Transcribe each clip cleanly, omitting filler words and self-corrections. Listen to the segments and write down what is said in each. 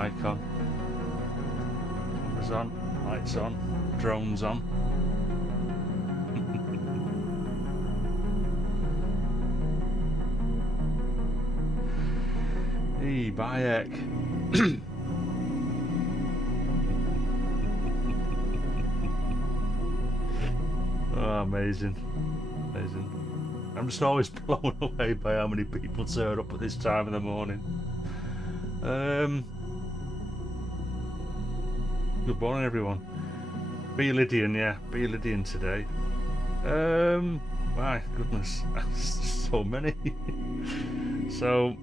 Mic on. Cameras on. Lights on. Drones on. Hey, Bayek. Oh, amazing. Amazing. I'm just always blown away by how many people turn up at this time in the morning. Good morning, everyone. Be Lydian, yeah. Be Lydian today. My goodness. So many. So,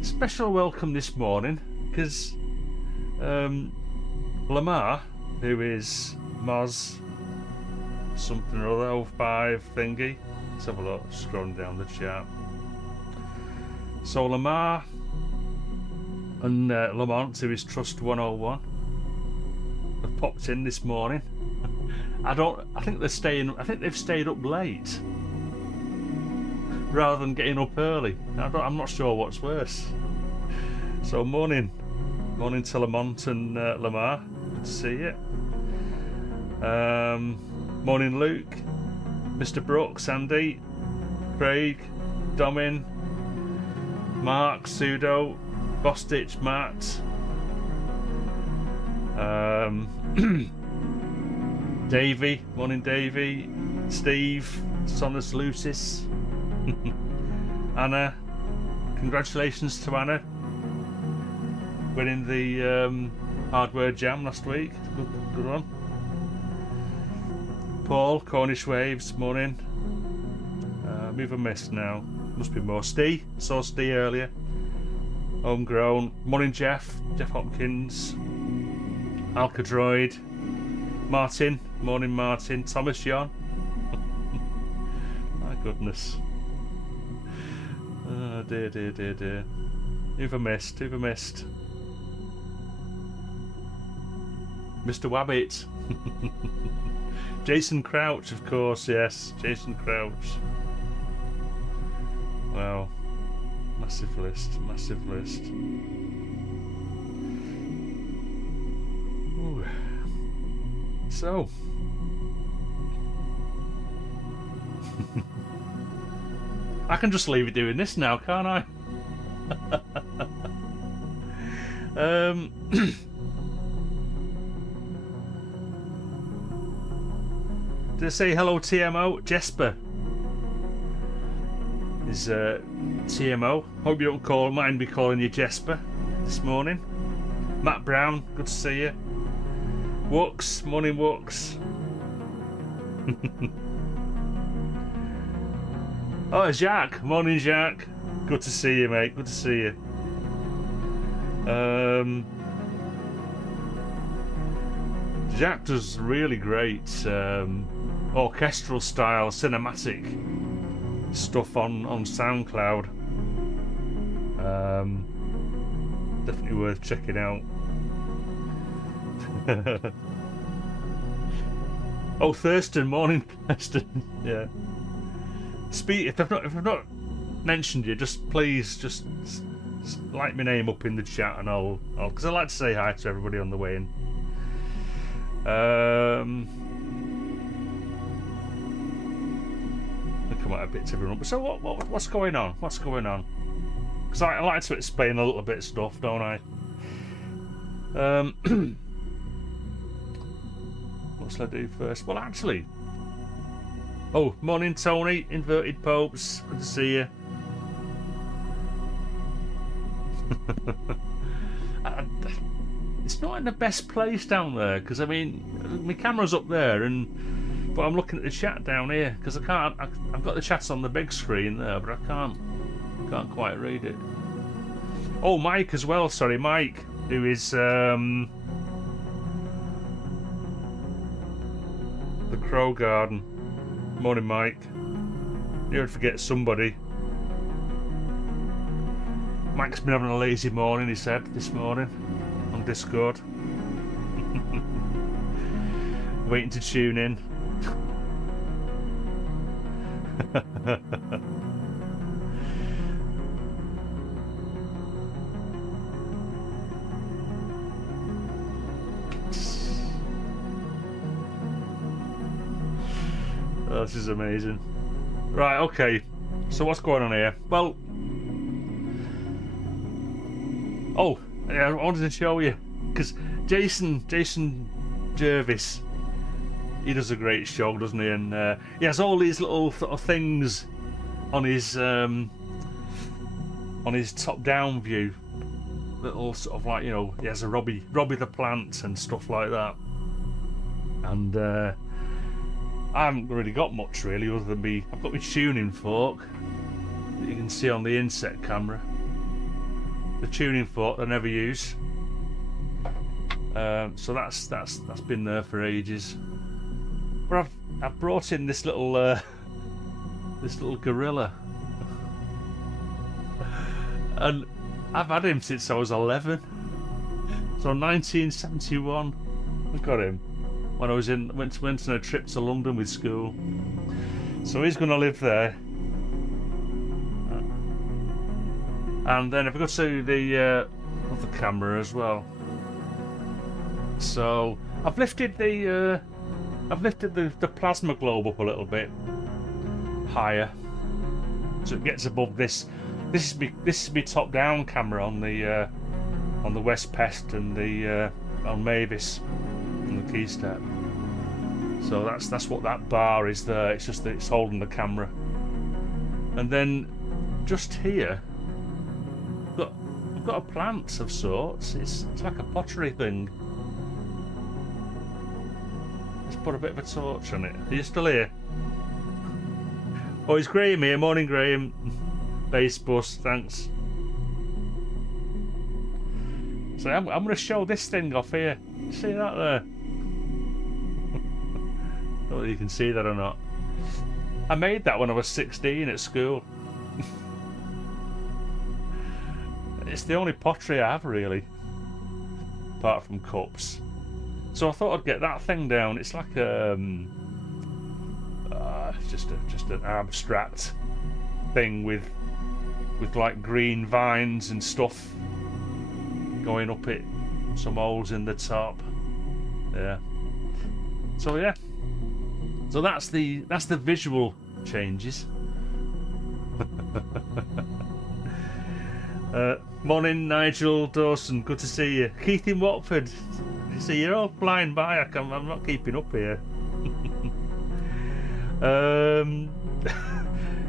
special welcome this morning, because Lamar, who is Moz something or other, 05 thingy. Let's have a look, scrolling down the chat. So Lamar and Lamont, who is Trust 101, have popped in this morning. I think they've stayed up late rather than getting up early. I'm not sure what's worse. So morning to Lamont and Lamar. Good to see you. Morning Luke, Mr. Brooks, Andy, Craig, Domin, Mark, Sudo, Bostich, Matt, Davey, morning Davey, Steve, Sonus Lucis, Anna, congratulations to Anna winning the hardware jam last week. Good one. Paul, Cornish Waves, morning. Who've I missed now? Must be more. Steve, saw Steve earlier. Homegrown. Morning Jeff Hopkins. Alcadroid. Martin, morning Martin. Thomas John. My goodness. Oh dear. Who've I missed? Mr. Wabbit. Jason Crouch, of course, yes. Jason Crouch. Wow. Massive list. Ooh. So. I can just leave it doing this now, can't I? Did I say hello, TMO? Jesper is TMO. Hope you don't mind me calling you Jesper this morning. Matt Brown, good to see you. Wooks, morning Wooks. Oh, Jacques, morning Jacques. Good to see you, mate. Good to see you. Jacques does really great orchestral style cinematic stuff on SoundCloud. Definitely worth checking out. Oh, Thurston, morning Thurston. Yeah. If I've not mentioned you, just like my name up in the chat, and I'll because I like to say hi to everybody on the way in. I'll come out a bit to everyone. So what's going on? What's going on? Because I like to explain a little bit of stuff, don't I? What shall I do first? Well, actually. Oh, morning Tony, Inverted Popes. Good to see you. It's not in the best place down there, because I mean, my camera's up there, but I'm looking at the chat down here because I can't. I've got the chats on the big screen there, but I can't quite read it. Oh, Mike as well. Sorry, Mike, who is the Crow Garden. Morning, Mike. You would forget somebody. Mike's been having a lazy morning, he said this morning on Discord. Waiting to tune in. Oh, this is amazing. Right, okay. So what's going on here? Well, oh, yeah, I wanted to show you because Jason Jervis, he does a great show, doesn't he? And he has all these little sort of things on his top-down view. Little sort of like, you know, he has a Robbie the Plant and stuff like that. And I haven't really got much really, other than me. I've got my tuning fork that you can see on the inset camera. The tuning fork I never use. So that's been there for ages. But I've brought in this little gorilla, and I've had him since I was 11. So 1971, I got him when I was went on a trip to London with school. So he's going to live there. And then if I go to the other camera as well. So I've lifted the plasma globe up a little bit higher, so it gets above this. This is my top-down camera on the West Pest and the on Mavis and the Keystep. So that's what that bar is there. It's just that it's holding the camera. And then just here, I've got a plant of sorts. It's like a pottery thing. Let's put a bit of a torch on it. Are you still here? Oh, it's Graham here. Morning, Graham. Bass bus, thanks. So I'm going to show this thing off here. See that there? I don't know if you can see that or not. I made that when I was 16 at school. It's the only pottery I have really, apart from cups. So I thought I'd get that thing down. It's like just an abstract thing with like green vines and stuff going up it, some holes in the top. Yeah. So yeah. So that's the visual changes. Morning, Nigel Dawson. Good to see you. Keith in Watford. You see, you're all flying by. I'm not keeping up here.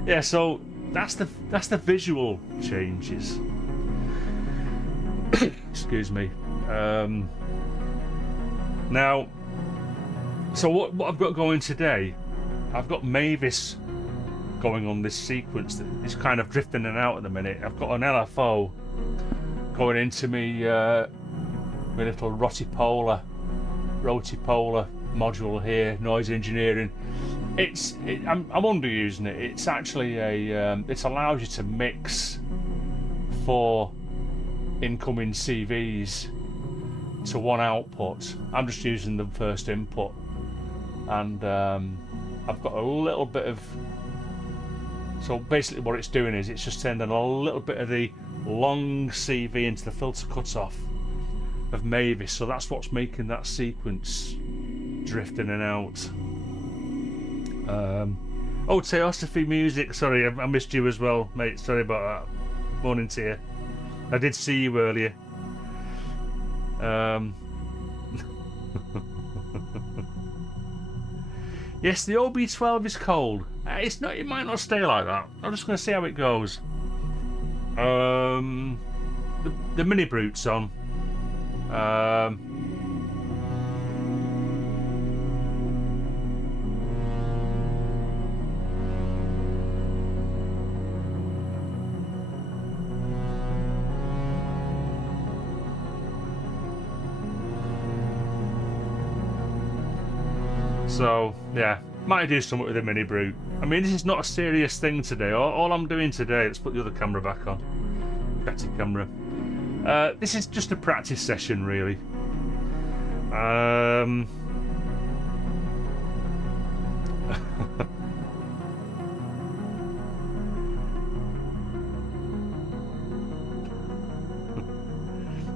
Yeah. So that's the visual changes. Excuse me. Now, so what I've got going today, I've got Mavis going on this sequence that is kind of drifting in and out at the minute. I've got an LFO going into me my little rotipolar module here, noise engineering. I'm underusing it. It's actually it allows you to mix 4 incoming CVs to one output. I'm just using the first input, and I've got a little bit of. So basically, what it's doing is it's just sending a little bit of the long CV into the filter cutoff of Mavis. So that's what's making that sequence drift in and out. Oh, Theosophy Music. Sorry, I missed you as well, mate. Sorry about that. Morning to you. I did see you earlier. Yes, the OB12 is cold. It's not. It might not stay like that. I'm just going to see how it goes. The mini brute's on. So yeah, might do something with the mini brute. I mean, this is not a serious thing today. All I'm doing today, let's put the other camera back on. Better camera. This is just a practice session, really.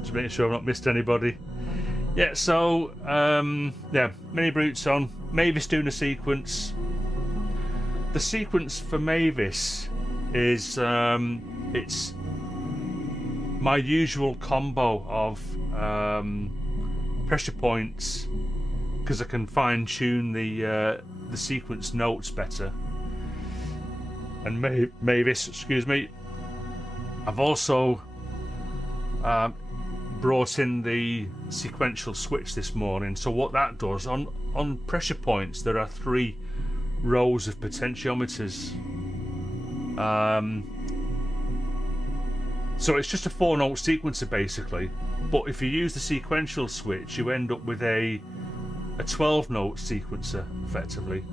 Just making sure I've not missed anybody. Yeah, so yeah, mini brute's on. Mavis doing a sequence. the sequence for Mavis is it's my usual combo of pressure points, because I can fine tune the sequence notes better. And Mavis, excuse me. I've also brought in the sequential switch this morning. So what that does, on pressure points, there are 3 rows of potentiometers. So it's just a 4-note sequencer basically. But if you use the sequential switch, you end up with a 12-note sequencer effectively.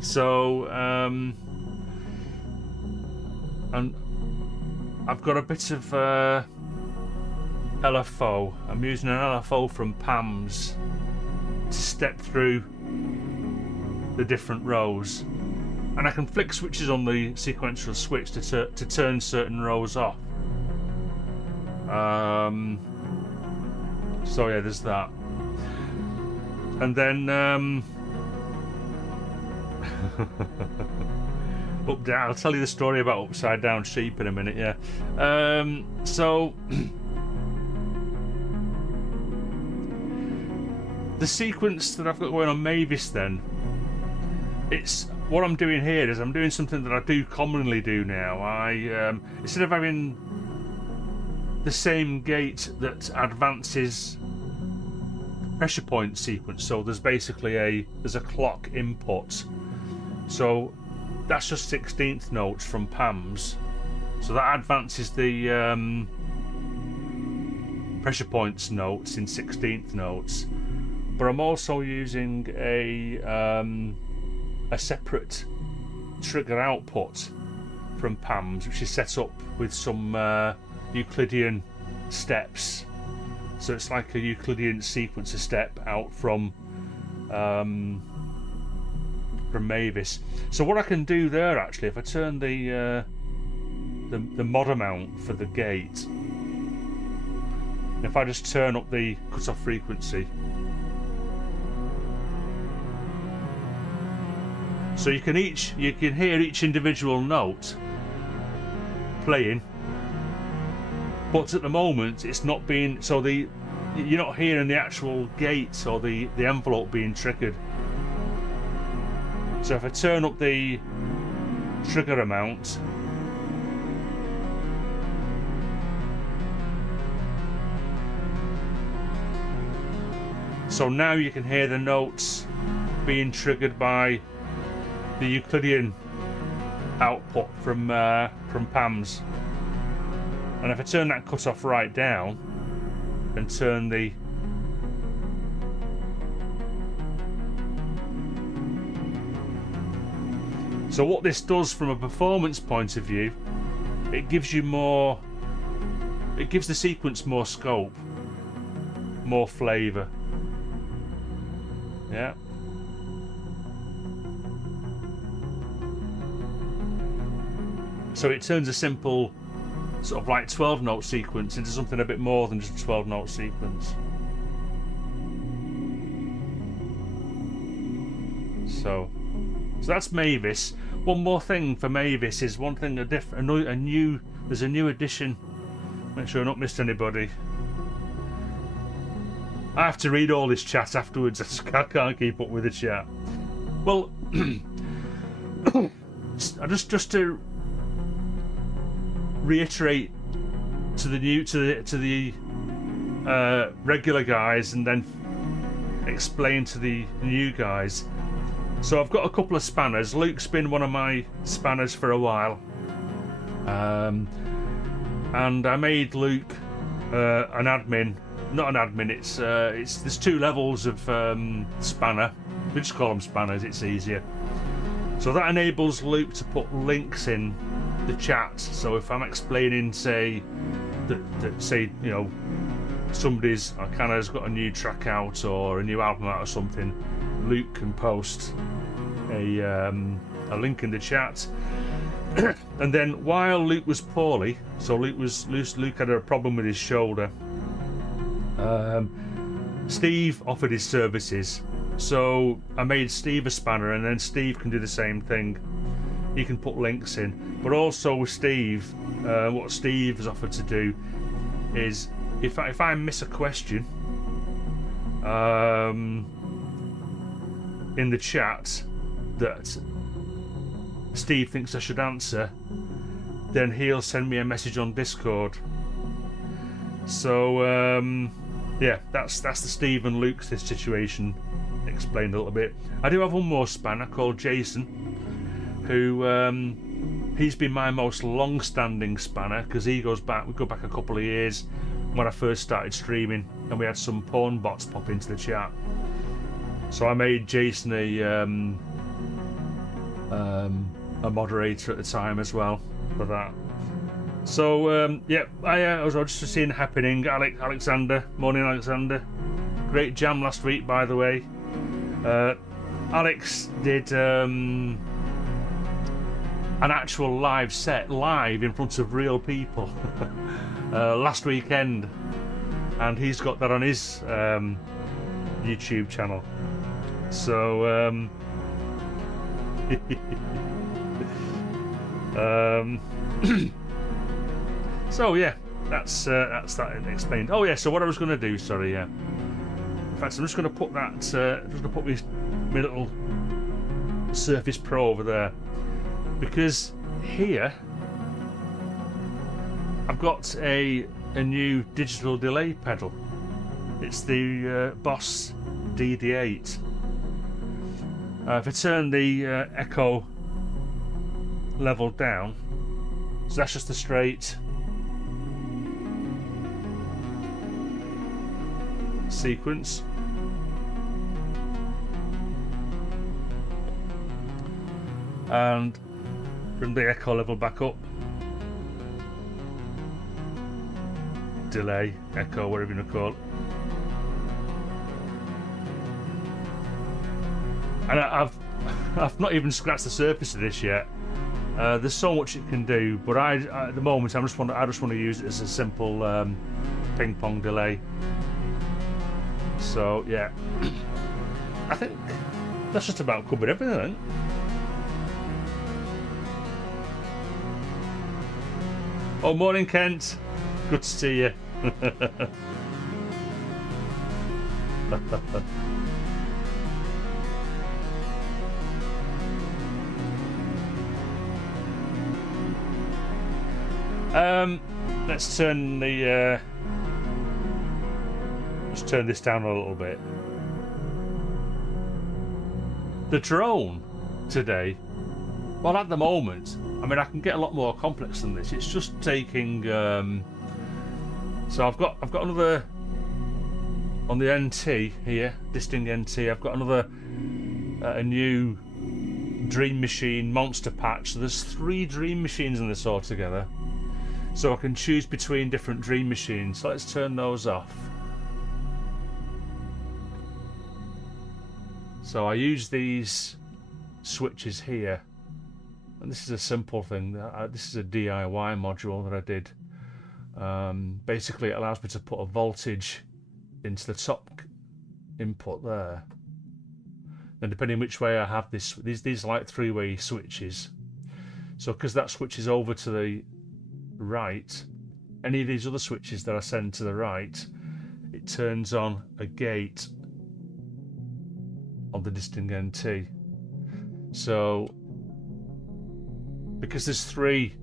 So and I've got a bit of LFO. I'm using an LFO from PAMS to step through the different rows, and I can flick switches on the sequential switch to turn certain rows off. So yeah, there's that. And then up down. I'll tell you the story about upside down sheep in a minute. Yeah. So the sequence that I've got going on Mavis, then, it's what I'm doing here is I'm doing something that I do commonly do now. I instead of having the same gate that advances pressure point sequence, so there's basically there's a clock input, so that's just 16th notes from PAMS, so that advances the pressure points notes in 16th notes. But I'm also using a separate trigger output from PAMS, which is set up with some Euclidean steps. So it's like a Euclidean sequencer step out from Mavis. So what I can do there, actually, if I turn the mod amount for the gate, if I just turn up the cutoff frequency, so you can hear each individual note playing, but at the moment it's not being, so you're not hearing the actual gate or the envelope being triggered. So if I turn up the trigger amount, so now you can hear the notes being triggered by the Euclidean output from PAMS. And if I turn that cutoff right down and turn the so what this does from a performance point of view, it gives you more, it gives the sequence more scope, more flavour. Yeah. So it turns a simple sort of like 12-note sequence into something a bit more than just a 12-note sequence. So that's Mavis. One more thing for Mavis is one thing there's a new addition. Make sure I've not missed anybody. I have to read all this chat afterwards. I can't keep up with the chat. Well, just to reiterate to the regular guys, and then explain to the new guys. So I've got a couple of spanners. Luke's been one of my spanners for a while, and I made Luke an admin. Not an admin. It's there's 2 levels of spanner. We just call them spanners. It's easier. So that enables Luke to put links in the chat. So if I'm explaining, say that say, you know, somebody's has got a new track out or a new album out or something, Luke can post a link in the chat. And then while Luke was poorly, so Luke had a problem with his shoulder, Steve offered his services, so I made Steve a spanner, and then Steve can do the same thing. He can put links in, but also with Steve, what Steve has offered to do is if I miss a question in the chat that Steve thinks I should answer, then he'll send me a message on Discord. So yeah, that's the Steve and Luke this situation explained a little bit. I do have one more spanner called Jason, who he's been my most long-standing spanner because we go back a couple of years when I first started streaming, and we had some porn bots pop into the chat. So I made Jason a moderator at the time as well for that. So yeah, I was just seeing happening. Alexander, morning Alexander. Great jam last week, by the way. Alex did an actual live set, live in front of real people, last weekend, and he's got that on his YouTube channel. So so yeah, that's that explained. Oh yeah, so what I was going to do, sorry, yeah. In fact, I'm just going to put that, just going to put my little Surface Pro over there, because here I've got a new digital delay pedal. It's the Boss DD8. If I turn the echo level down, so that's just a straight sequence. And bring the echo level back up. Delay, echo, whatever you want to call it. And I've not even scratched the surface of this yet. There's so much it can do, but at the moment I just want to use it as a simple ping pong delay. So yeah, I think that's just about covered everything, I think. Oh, morning Kent, good to see you. Let's turn the let's turn this down a little bit. The drone today, well, at the moment, I mean, I can get a lot more complex than this. It's just taking so I've got another on the NT here, Disting NT. I've got another a new Dream Machine monster patch. So there's 3 Dream Machines in this altogether. So I can choose between different Dream Machines. So let's turn those off. So I use these switches here, and this is a simple thing. This is a DIY module that I did. Basically, it allows me to put a voltage into the top input there. And depending which way I have these are like 3-way switches. So because that switches over to the right, any of these other switches that I send to the right, it turns on a gate on the Disting NT. So because there's 3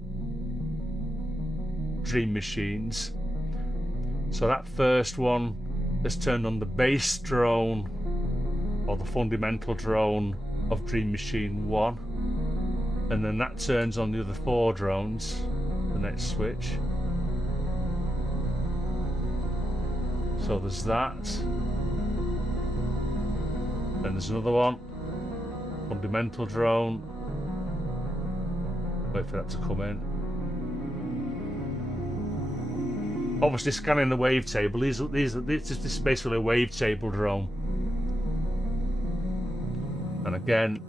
Dream Machines, so that first one has turned on the base drone or the fundamental drone of Dream Machine 1, and then that turns on the other 4 drones, the next switch. So there's that, then there's another one, fundamental drone, wait for that to come in. Obviously scanning the wavetable. This is basically a wavetable drone. And again,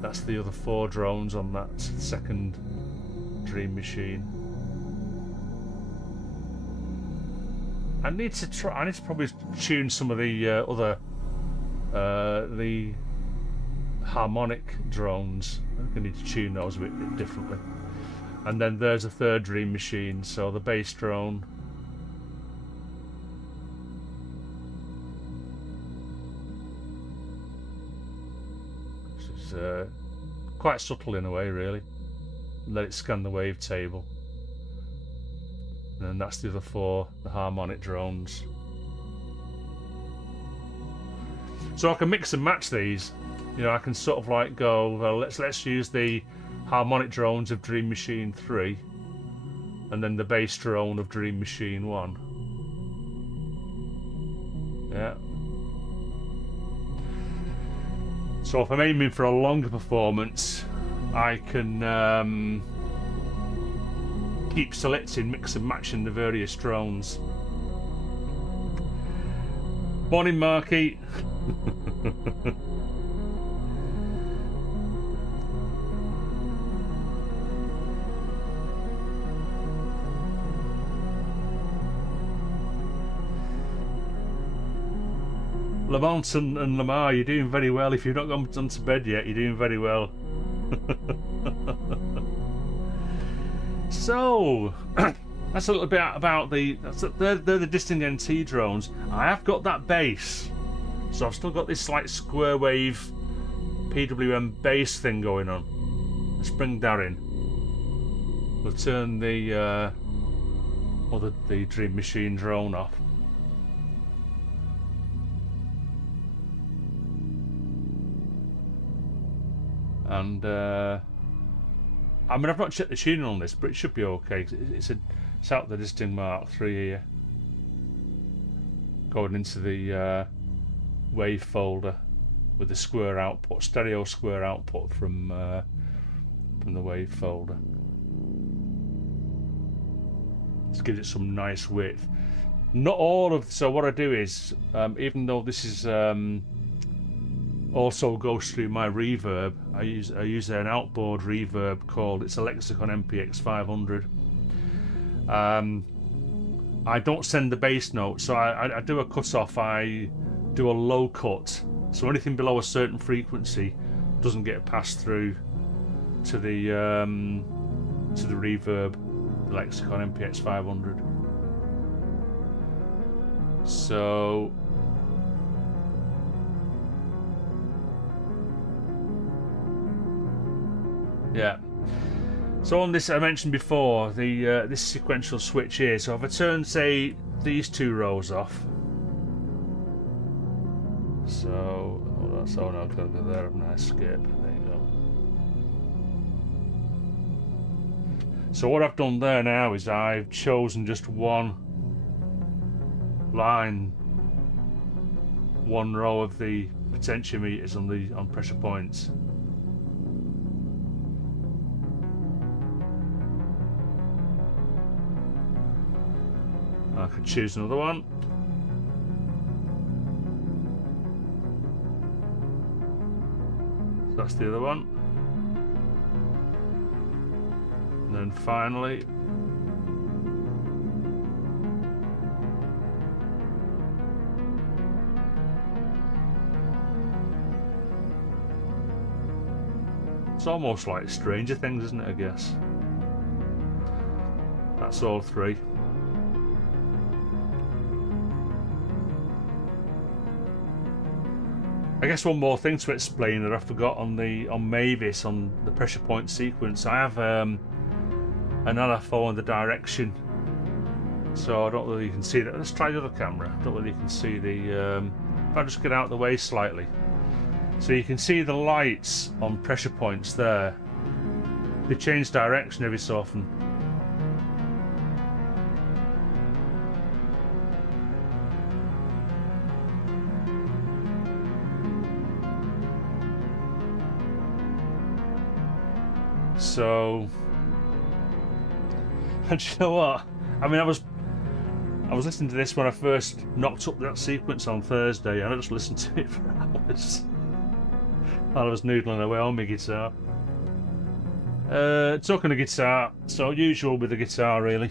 that's the other 4 drones on that second Dream Machine. I need to probably tune some of the the harmonic drones. I think I need to tune those a bit differently. And then there's a third Dream Machine, so the bass drone. Which is quite subtle in a way, really. Let it scan the wavetable. And then that's the other four, the harmonic drones. So I can mix and match these. You know, I can sort of like go, well, let's use the harmonic drones of Dream Machine 3 and then the bass drone of Dream Machine 1. Yeah. So if I'm aiming for a longer performance, I can keep selecting, mix and matching the various drones. Morning, Marky. Lamont and Lamar, you're doing very well. If you've not gone to bed yet, you're doing very well. So, that's a little bit about they're the Disting NT drones. I have got that bass, so I've still got this like square wave PWM bass thing going on. Let's bring that in. We'll turn the Dream Machine drone off. And I mean, I've not checked the tuning on this, but it should be okay. It's out the Disting Mark III here, going into the wave folder with the square output, stereo square output from the wave folder. This gives it some nice width. Not all of so what I do is even though this is also goes through my reverb, I use an outboard reverb called, it's a Lexicon MPX 500. I don't send the bass note, so I do a cut off. I do a low cut, so anything below a certain frequency doesn't get passed through to the reverb, the Lexicon MPX 500. So yeah. So on this, I mentioned before, the this sequential switch here. So if I turn, say, these two rows off. So, oh, that's all now go there. Have a nice skip. There you go. So what I've done there now is I've chosen just one line, one row of the potentiometers on pressure points. I could choose another one. So that's the other one. And then finally, it's almost like Stranger Things, isn't it, I guess? That's all three. I guess one more thing to explain that I forgot on Mavis, on the pressure point sequence. I have an LFO in the direction, so I don't know whether you can see that. Let's try the other camera. I don't know whether you can see the. If I just get out of the way slightly, so you can see the lights on pressure points there. They change direction every so often. So, and you know what? I mean, I was listening to this when I first knocked up that sequence on Thursday, and I just listened to it for hours while I was noodling away on my guitar. Talking of guitar, so usual with the guitar, really.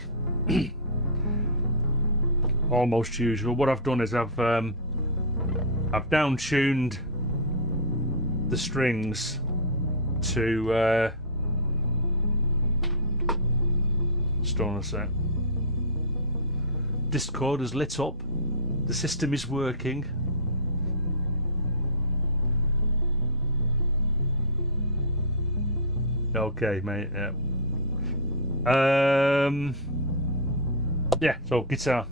almost usual. What I've done is I've down-tuned the strings to Stone a sec. Discord is lit up. The system is working. Okay, mate. Yeah. Yeah. So guitar.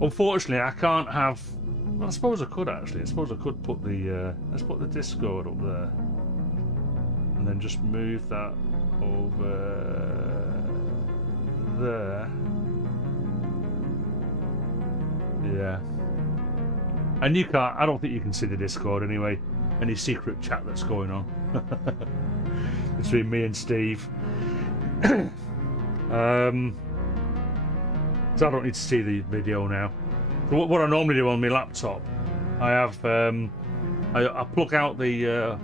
Unfortunately, I can't have. Well, I suppose I could actually. I suppose I could put the. Let's put the Discord up there, and then just move that over there. Yeah. And you can't. I don't think you can see the Discord anyway. Any secret chat that's going on between me and Steve. So I don't need to see the video now. So what I normally do on my laptop, I have I plug out the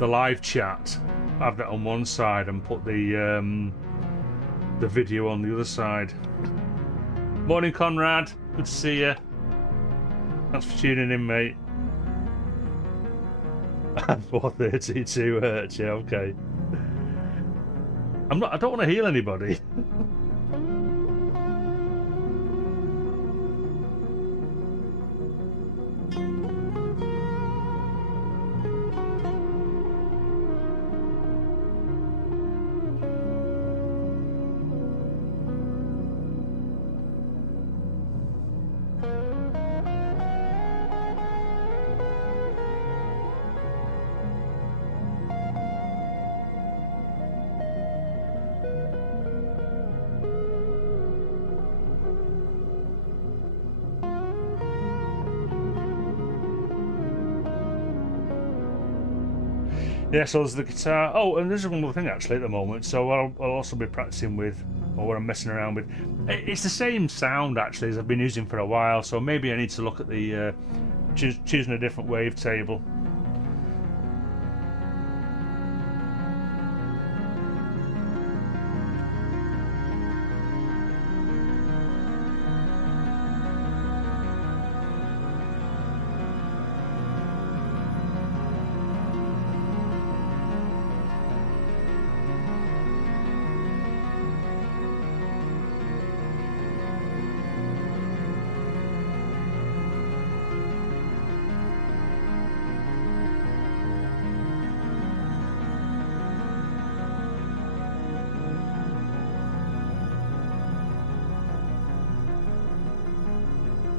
live chat, have that on one side, and put the video on the other side. Morning, Conrad. Good to see you. Thanks for tuning in, mate. 432 hertz, yeah, okay. I don't want to heal anybody. Yeah, so there's the guitar. Oh, and there's one more thing actually at the moment. So I'll also be practicing with, or what I'm messing around with. It's the same sound actually as I've been using for a while. So maybe I need to look at the choosing a different wavetable.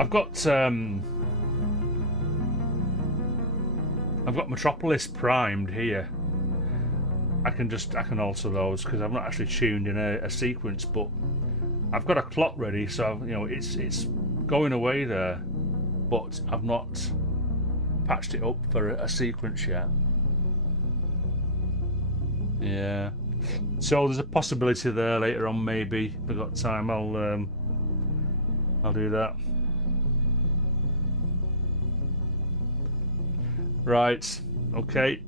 I've got Metropolis primed here. I can alter those because I've not actually tuned in a sequence, but I've got a clock ready, so you know it's going away there, but I've not patched it up for a sequence yet. Yeah, so there's a possibility there later on. Maybe if I've got time, I'll do that. Right, okay.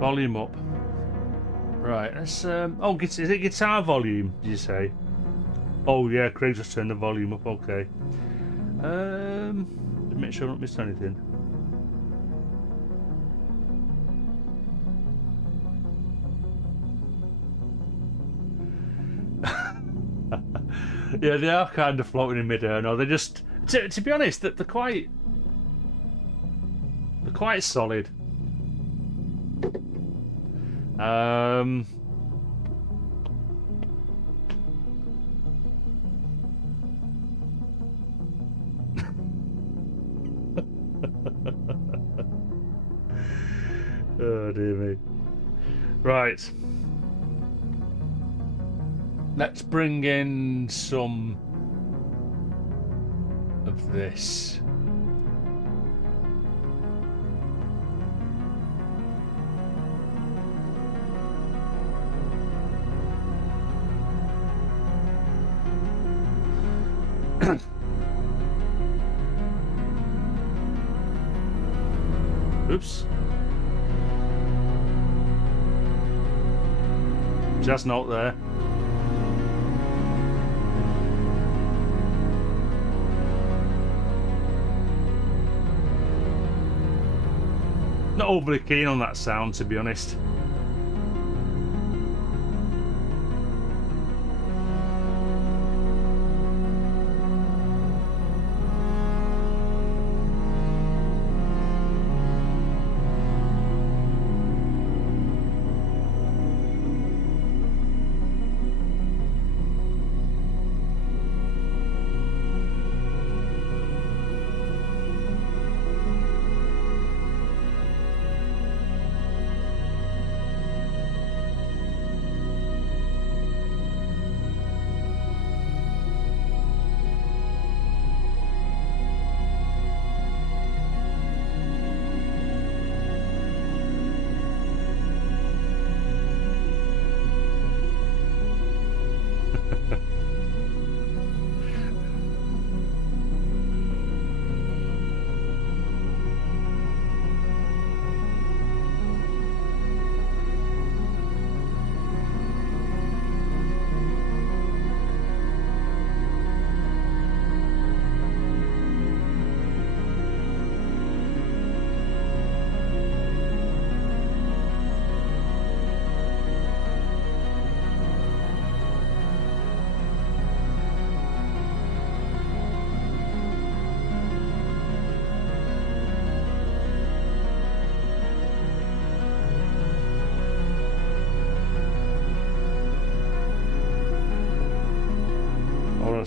Volume up. Right, let's oh, is it guitar volume, did you say? Oh yeah, Craig just turned the volume up, okay. Make sure I don't miss anything. Yeah, they are kind of floating in midair. No, they're just. To be honest, they're quite. They're quite solid. Oh dear me. Right. Let's bring in some of this. Oops. Just not there. Not overly keen on that sound, to be honest.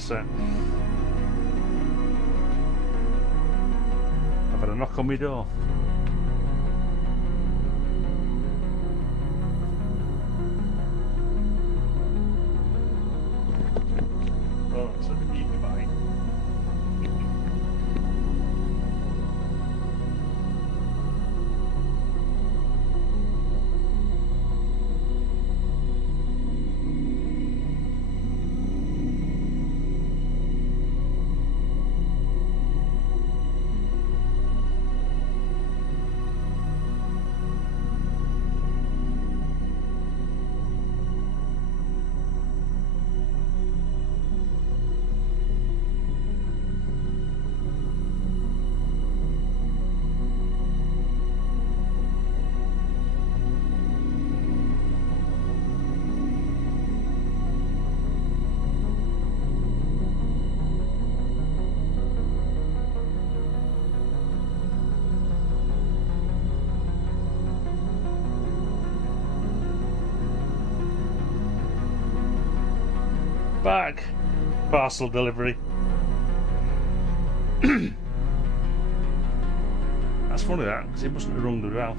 I've had a knock on my door. Oh, it's a bit behind. Back. Parcel delivery. That's funny that, because he mustn't have rung the bell.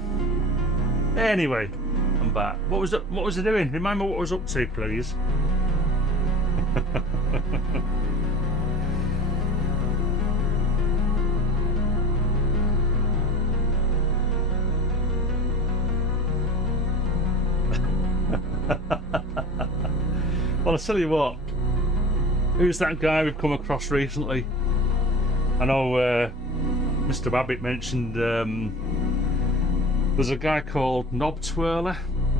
Anyway, I'm back. What was I doing? Remind me what I was up to, please. Well, I'll tell you what. Who's that guy we've come across recently? I know Mr. Babbitt mentioned there's a guy called Knob Twirler,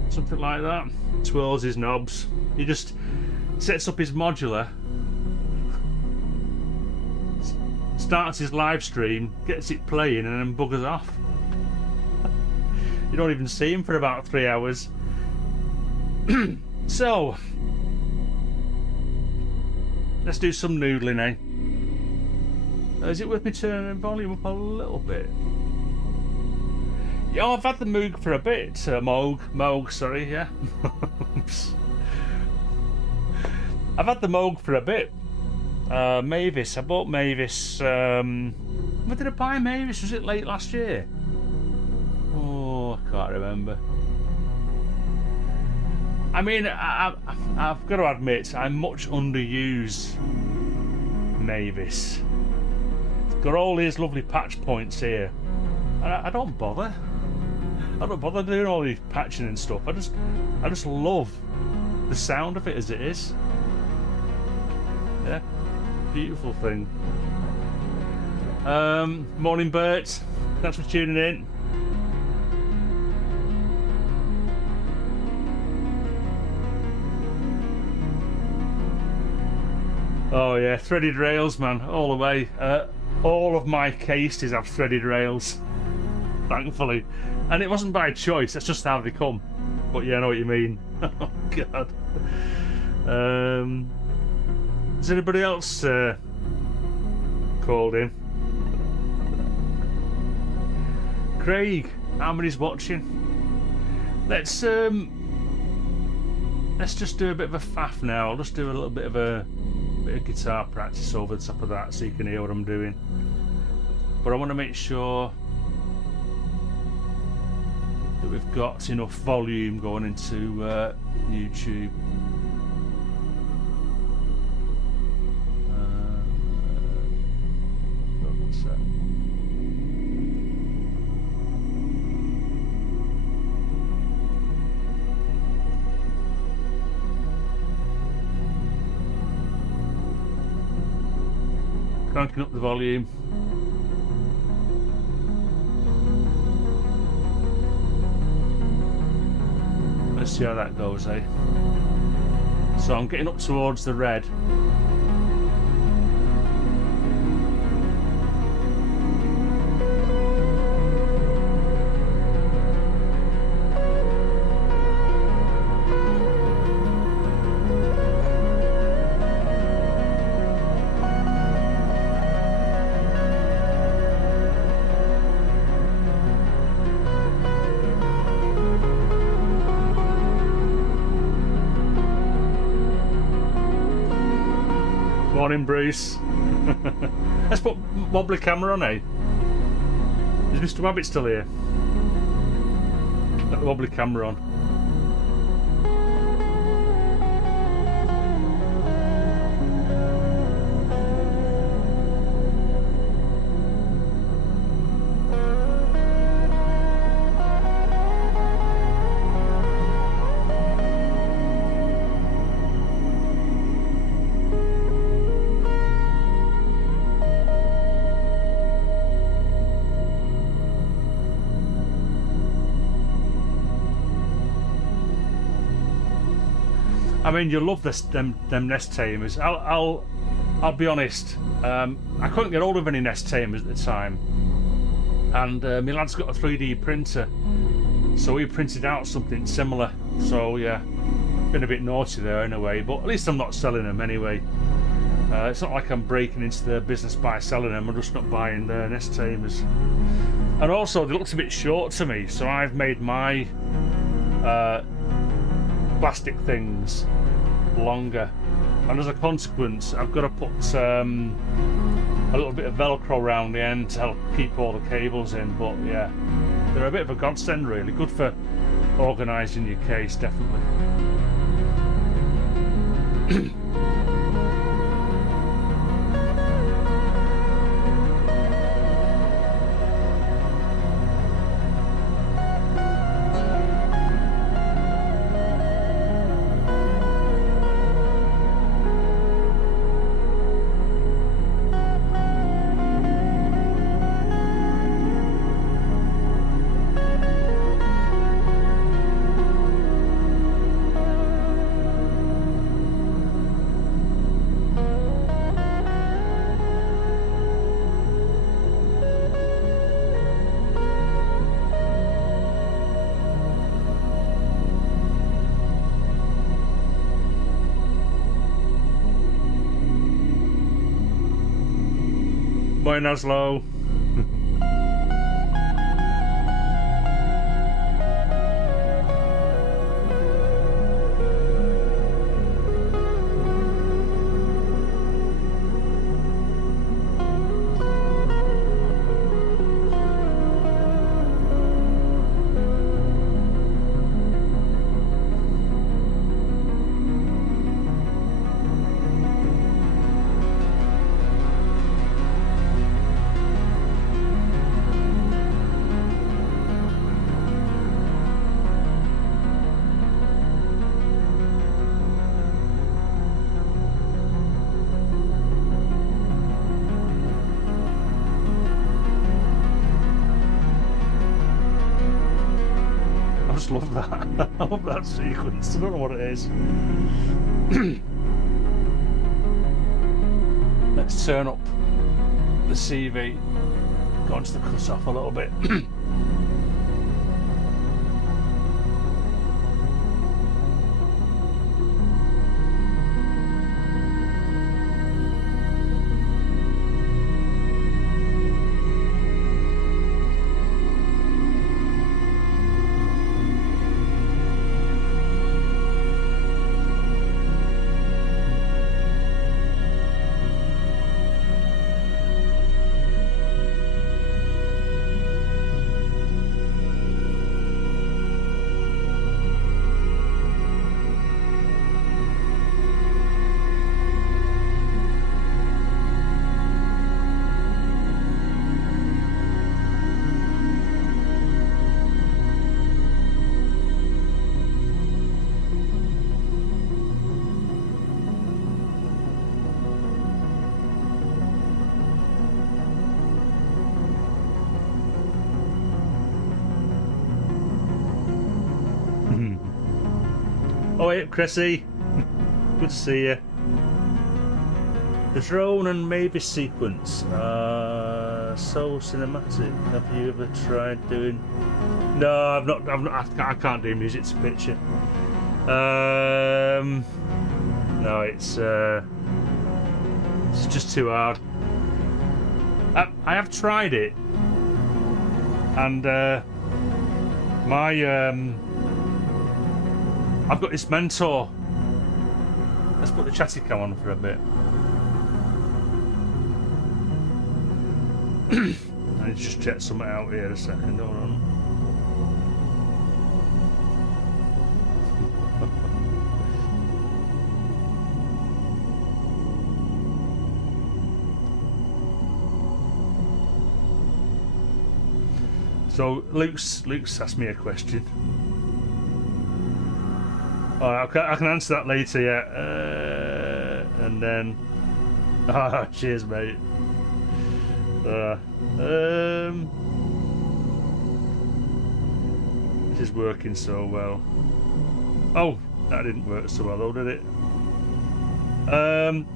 something like that. Twirls his knobs. He just sets up his modular, starts his live stream, gets it playing, and then buggers off. You don't even see him for about 3 hours. So, let's do some noodling, eh? Is it worth me turning the volume up a little bit? Yeah, I've had the Moog for a bit. Moog, sorry, yeah. I've had the Moog for a bit. Mavis, I bought Mavis. When did I buy Mavis? Was it late last year? Oh, I can't remember. I mean, I've got to admit, I much underuse Mavis. It's got all these lovely patch points here. And I don't bother. I don't bother doing all these patching and stuff. I just love the sound of it as it is. Yeah, beautiful thing. Morning, Bert. Thanks for tuning in. Oh yeah, threaded rails, man, all the way. All of my cases have threaded rails, thankfully, and it wasn't by choice. That's just how they come. But yeah, I know what you mean. Oh God. Has anybody else called in? Craig, how many's watching? Let's just do a bit of a faff now. I'll just do a little bit of guitar practice over the top of that so you can hear what I'm doing. But I want to make sure that we've got enough volume going into YouTube. One sec. Cranking up the volume. Let's see how that goes, eh? So I'm getting up towards the red. Morning, Bruce. Let's put wobbly camera on, eh? Is Mr. Wabbit still here? Put the wobbly camera on. I mean, you love them Nest Tamers. I'll be honest. I couldn't get hold of any Nest Tamers at the time, and my lad's got a 3D printer, so we printed out something similar. So yeah, been a bit naughty there in a way, but at least I'm not selling them anyway. It's not like I'm breaking into the business by selling them. I'm just not buying the Nest Tamers. And also, they looked a bit short to me, so I've made my plastic things longer, and as a consequence I've got to put a little bit of Velcro around the end to help keep all the cables in. But yeah, they're a bit of a godsend, really. Good for organising your case, definitely. going, Oslo? I love that. I love that sequence. I don't know what it is. Let's turn up the CV. Go onto the cut-off a little bit. Oh, hey, Chrissy. Good to see you. The drone and maybe sequence are so cinematic. Have you ever tried doing? No, I've not. I can't do music to picture. No, it's just too hard. I have tried it, and I've got this mentor. Let's put the chatty cam on for a bit. I need to just check something out here a second. Hold on. So Luke's asked me a question. I can answer that later, yeah. And then, cheers, mate. This is working so well. Oh, that didn't work so well, though, did it?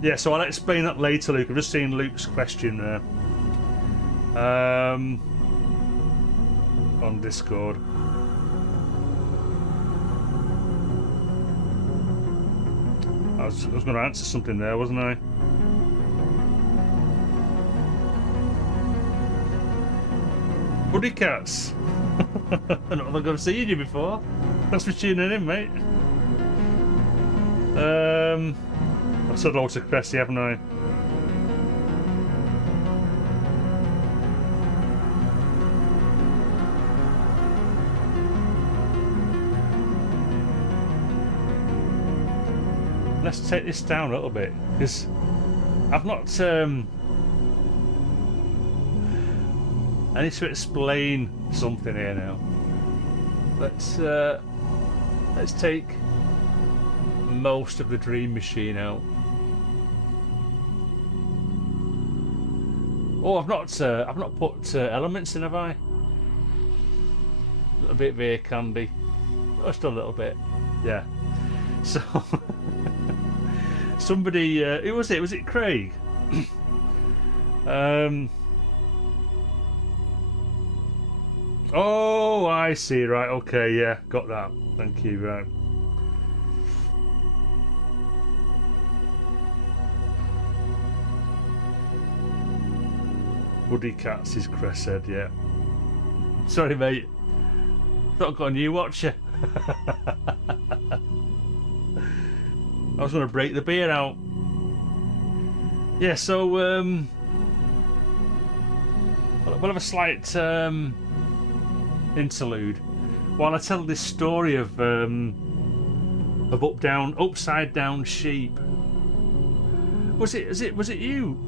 Yeah. So I'll explain that later, Luke. I've just seen Luke's question there. On Discord. I was going to answer something there, wasn't I? Buddy cats. I'm not going to see you before. Thanks for tuning in, mate. I've said hello to Cressy, haven't I? Let's take this down a little bit, because I've not I need to explain something here now. Let's take most of the Dream Machine out. Oh, I've not put elements in, have I? A little bit of ear candy, just a little bit, yeah. So somebody, who was it? Was it Craig? Oh, I see. Right. Okay. Yeah. Got that. Thank you. Right. Buddy Cats is Chris said, yeah. Sorry, mate. Thought I got a new watcher. I was going to break the beer out. Yeah, so we'll have a slight interlude while I tell this story of upside down sheep. Was it you,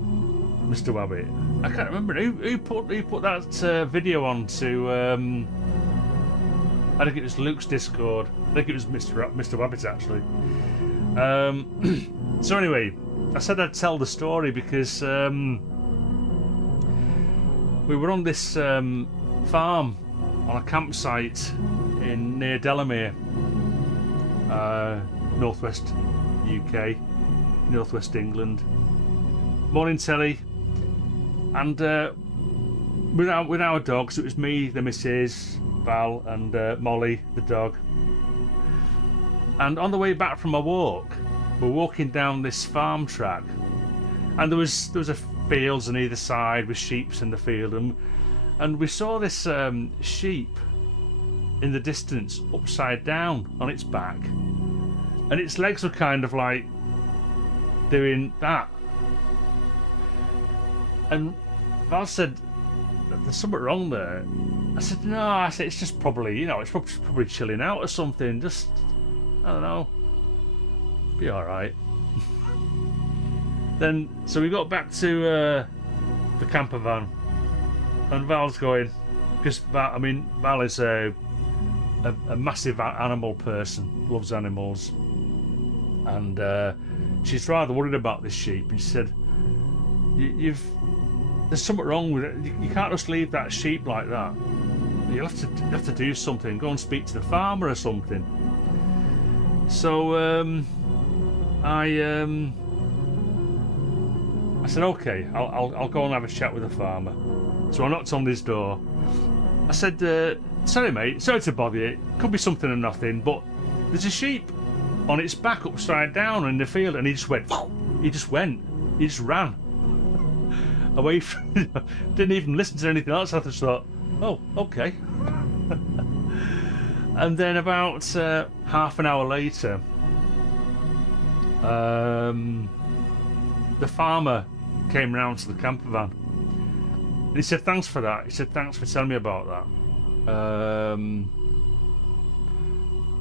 Mr. Wabbit? I can't remember who put that video on to. I think it was Luke's Discord. I think it was Mr. Wabbit actually. So anyway, I said I'd tell the story because we were on this farm on a campsite near Delamere, northwest UK, northwest England. Morning, Telly. And with our dogs, it was me, the missus, Val, and Molly, the dog. And on the way back from a walk, we're walking down this farm track, and there was a fields on either side with sheep in the field, and we saw this sheep in the distance, upside down on its back, and its legs were kind of like doing that. And Val said, "There's something wrong there." I said, "No," I said, "It's just probably, it's probably chilling out or something. Just, I don't know, be all right." Then, so we got back to the camper van, and Val's going, because Val is a massive animal person, loves animals, and she's rather worried about this sheep. And she said, there's something wrong with it. You can't just leave that sheep like that. You have to do something. Go and speak to the farmer or something. So I said, okay, I'll go and have a chat with the farmer. So I knocked on his door. I said, sorry mate, sorry to bother you. Could be something or nothing, but there's a sheep on its back upside down in the field, and he just ran away from, didn't even listen to anything else. I just thought, oh, okay. And then about half an hour later, the farmer came round to the camper van, and he said, "Thanks for that." He said, "Thanks for telling me about that.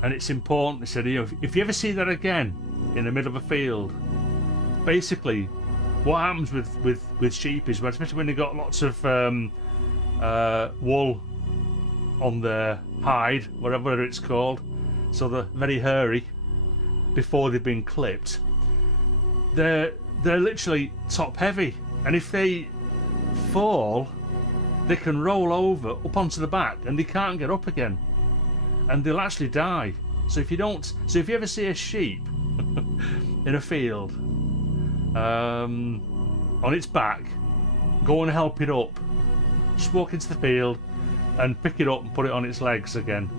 And it's important." He said, if you ever see that again in the middle of a field, basically what happens with sheep is, especially when they've got lots of wool on their hide, whatever it's called, so they're very hairy before they've been clipped, they're literally top heavy, and if they fall, they can roll over up onto the back and they can't get up again, and they'll actually die. So if you ever see a sheep in a field on its back, go and help it up. Just walk into the field and pick it up and put it on its legs again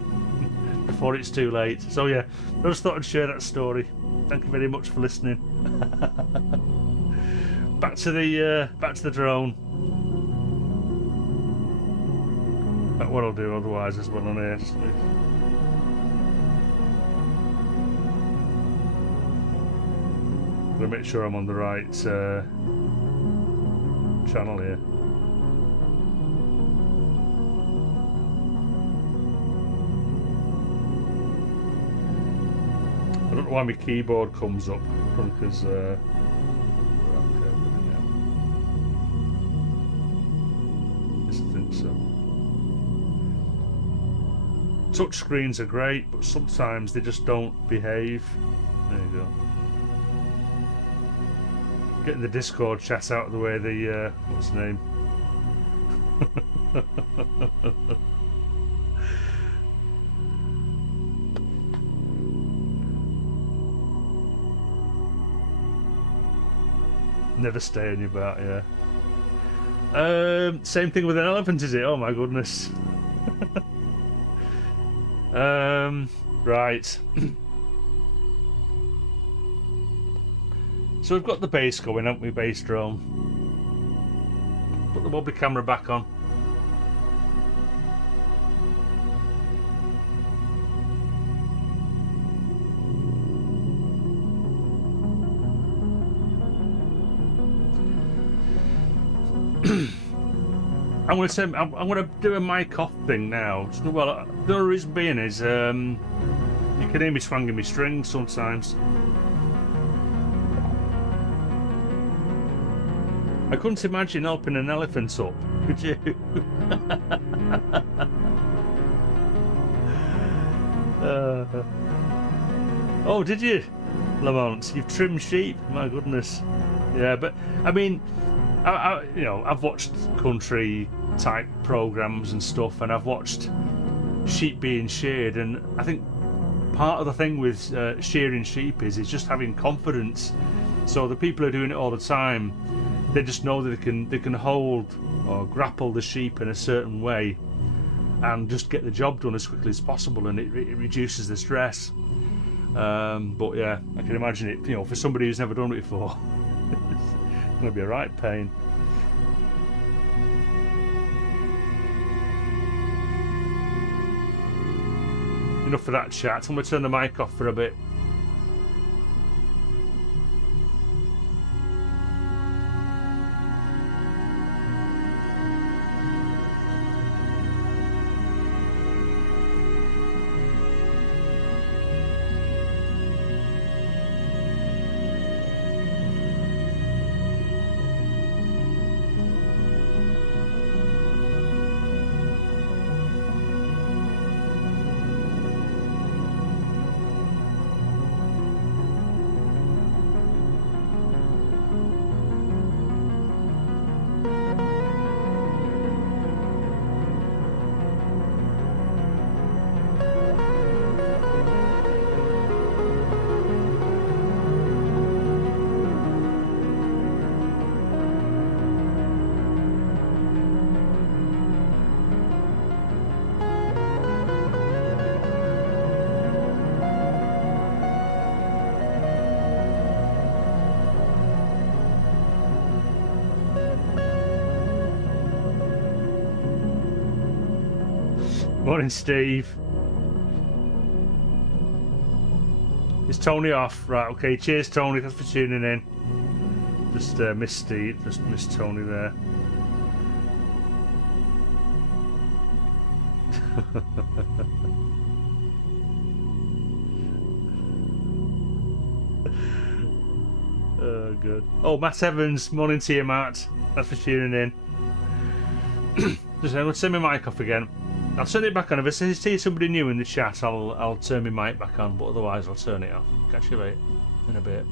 before it's too late. So yeah, I just thought I'd share that story. Thank you very much for listening. Back to the drone. That's what I'll do otherwise as well on air. Gotta make sure I'm on the right channel here. I don't know why my keyboard comes up, probably because yes, I think so. Touch screens are great, but sometimes they just don't behave. There you go. Getting the Discord chat out of the way. The what's the name? Never stay on your back, yeah. Same thing with an elephant, is it? Oh my goodness. Right. So we've got the base going, haven't we? Base drone. put the wobbly camera back on. I'm going to do a mic off thing now. Well, the only reason being is you can hear me swinging my strings sometimes. I couldn't imagine helping an elephant up, could you? Oh, did you, Lamont? You've trimmed sheep. My goodness. Yeah, but I mean, I've watched country type programs and stuff, and I've watched sheep being sheared, and I think part of the thing with shearing sheep is just having confidence. So the people who are doing it all the time, they just know that they can hold or grapple the sheep in a certain way and just get the job done as quickly as possible, and it reduces the stress. But yeah, I can imagine it, for somebody who's never done it before. It's going to be a right pain. Enough of that chat. I'm going to turn the mic off for a bit. Morning, Steve. Is Tony off? Right, okay. Cheers, Tony. Thanks for tuning in. Just missed Steve. Just missed Tony there. Oh, good. Oh, Matt Evans. Morning to you, Matt. Thanks for tuning in. Just I'm going to turn my mic off again. I'll turn it back on. If I see somebody new in the chat, I'll turn my mic back on, but otherwise I'll turn it off. Catch you later in a bit.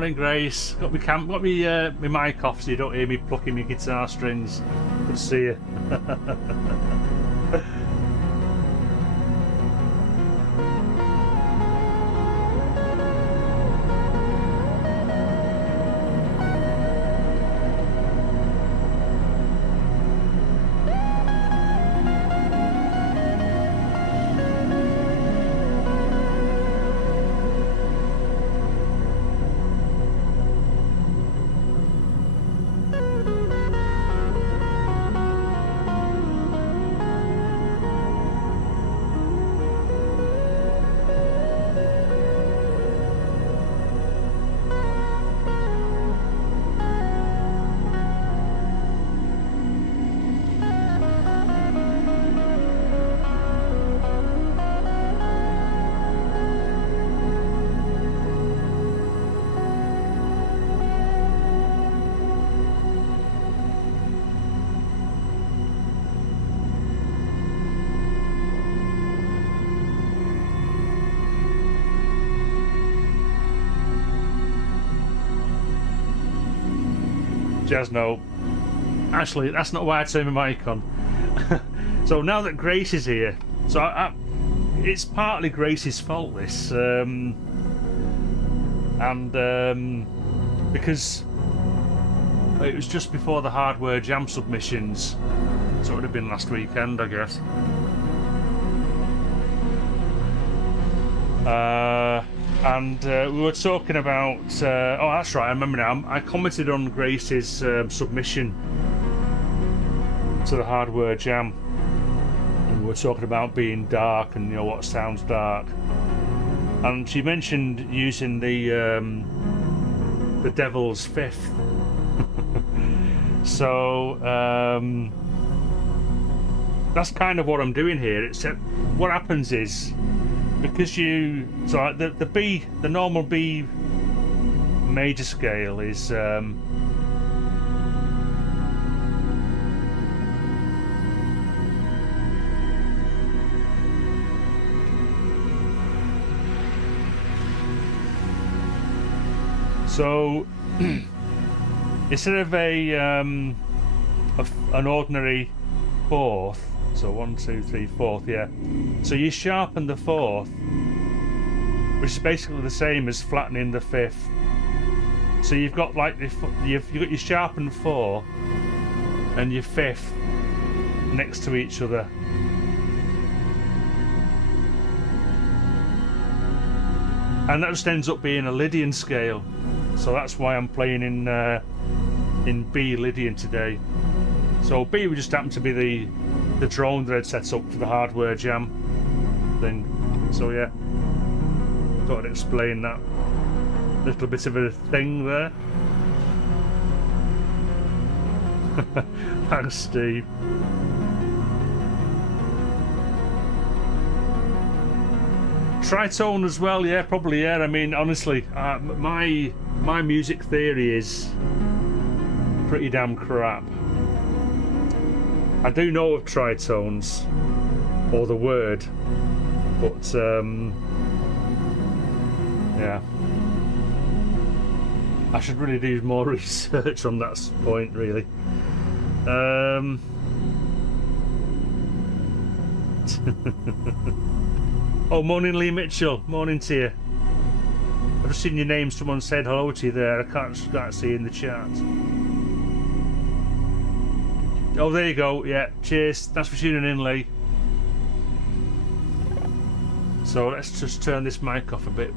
Morning, Grace. Got me mic off so you don't hear me plucking my guitar strings. Good to see you. Jazz, no. Actually, that's not why I turned my mic on. So now that Grace is here, so it's partly Grace's fault, this. Because it was just before the Hardware Jam submissions, so it would have been last weekend, I guess. We were talking about oh, that's right, I remember now. I commented on Grace's submission to the Hardware Jam, and we were talking about being dark and, you know, what sounds dark, and she mentioned using the Devil's Fifth. So that's kind of what I'm doing here, except what happens is, because the normal B major scale is so instead of an ordinary fourth, so 1, 2, 3, fourth, yeah. So you sharpen the fourth, which is basically the same as flattening the fifth. So you've got like you've got your sharpened 4 and your fifth next to each other. And that just ends up being a Lydian scale. So that's why I'm playing in B Lydian today. So B would just happen to be the drone that I'd set up for the Hardware Jam thing. So yeah, thought I'd explain that little bit of a thing there. Thanks, Steve. Tritone as well, yeah, probably, yeah. I mean, honestly, my music theory is pretty damn crap. I do know of tritones, or the word, but yeah, I should really do more research on that point, really. Oh, morning, Lee Mitchell. Morning to you. I've just seen your name. Someone said hello to you there. I can't see in the chat. Oh, there you go. Yeah, cheers. Thanks for tuning in, Lee. So let's just turn this mic off a bit.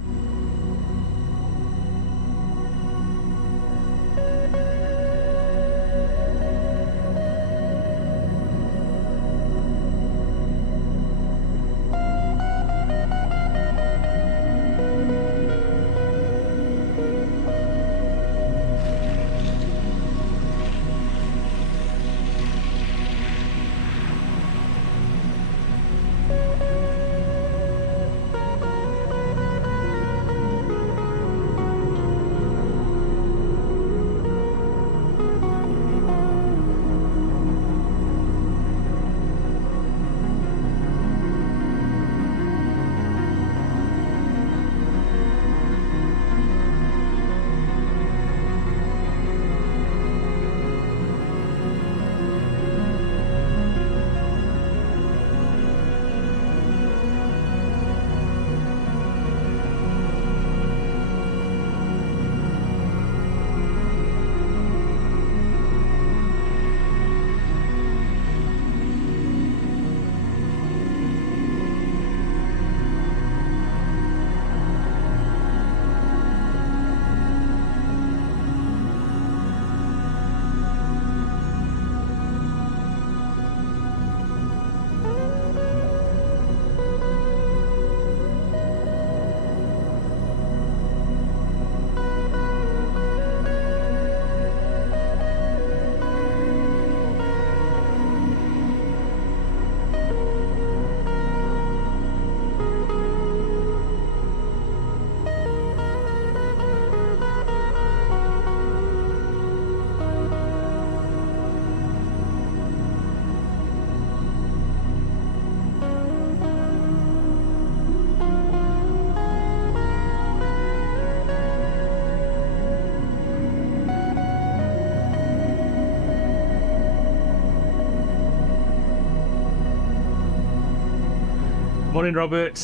Morning, Robert.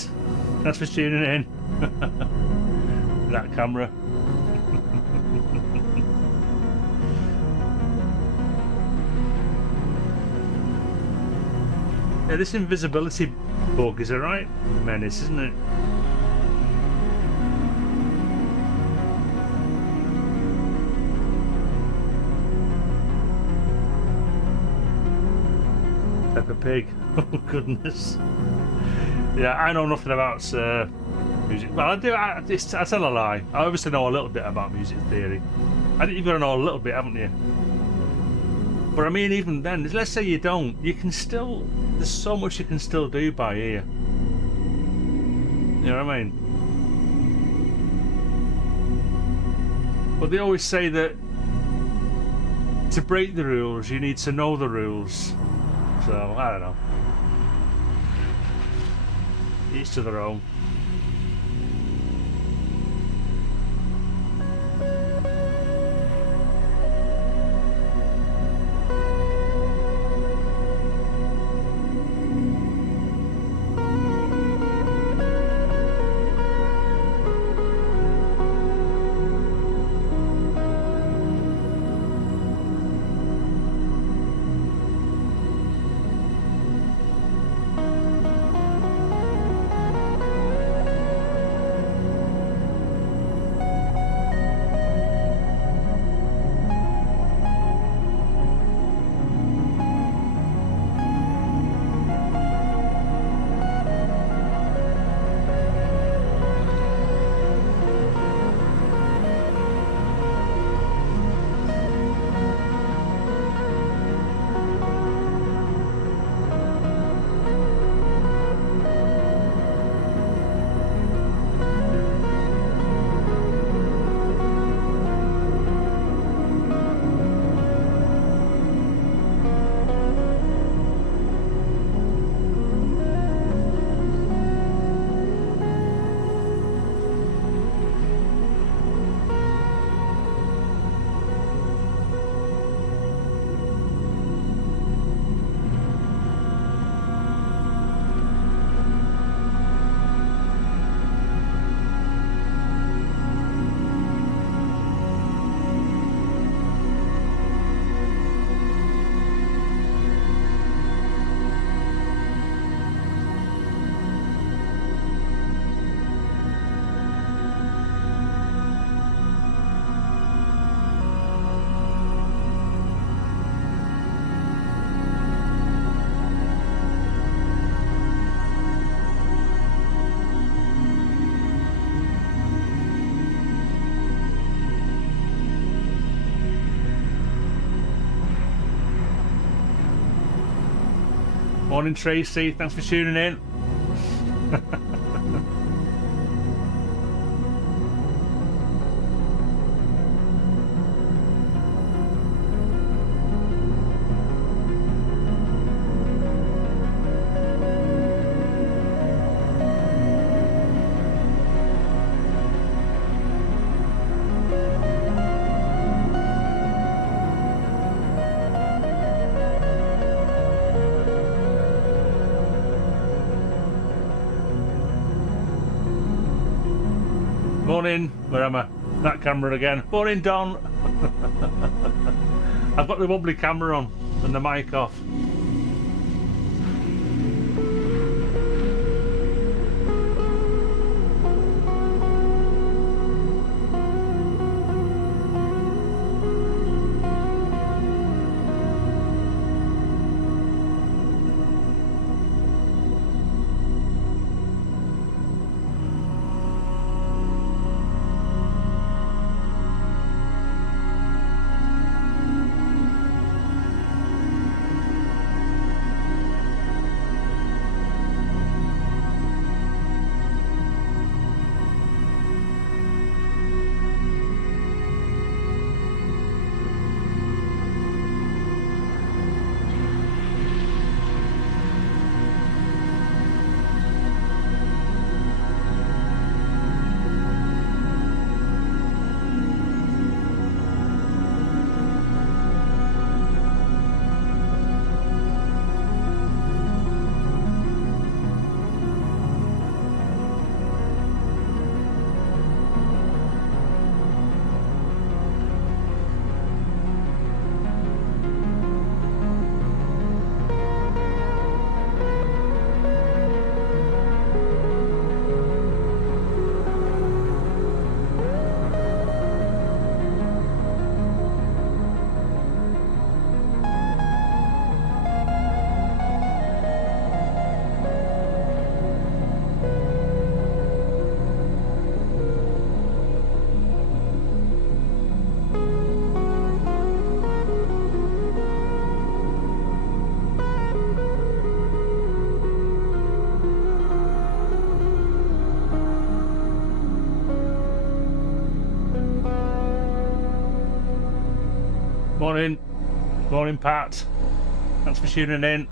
Thanks for tuning in. That camera. Yeah, this invisibility bug is a right menace, isn't it? Peppa Pig. Oh, goodness. Yeah, I know nothing about music. Well, I do. I tell a lie. I obviously know a little bit about music theory. I think you've got to know a little bit, haven't you? But I mean, even then, let's say you don't, you can still. There's so much you can still do by ear. You know what I mean? But they always say that to break the rules, you need to know the rules. So I don't know. Each to their own. Morning, Tracy. Thanks for tuning in. Morning, where am I? That camera again. Morning, Don. I've got the wobbly camera on and the mic off. Morning. Morning, Pat. Thanks for tuning in.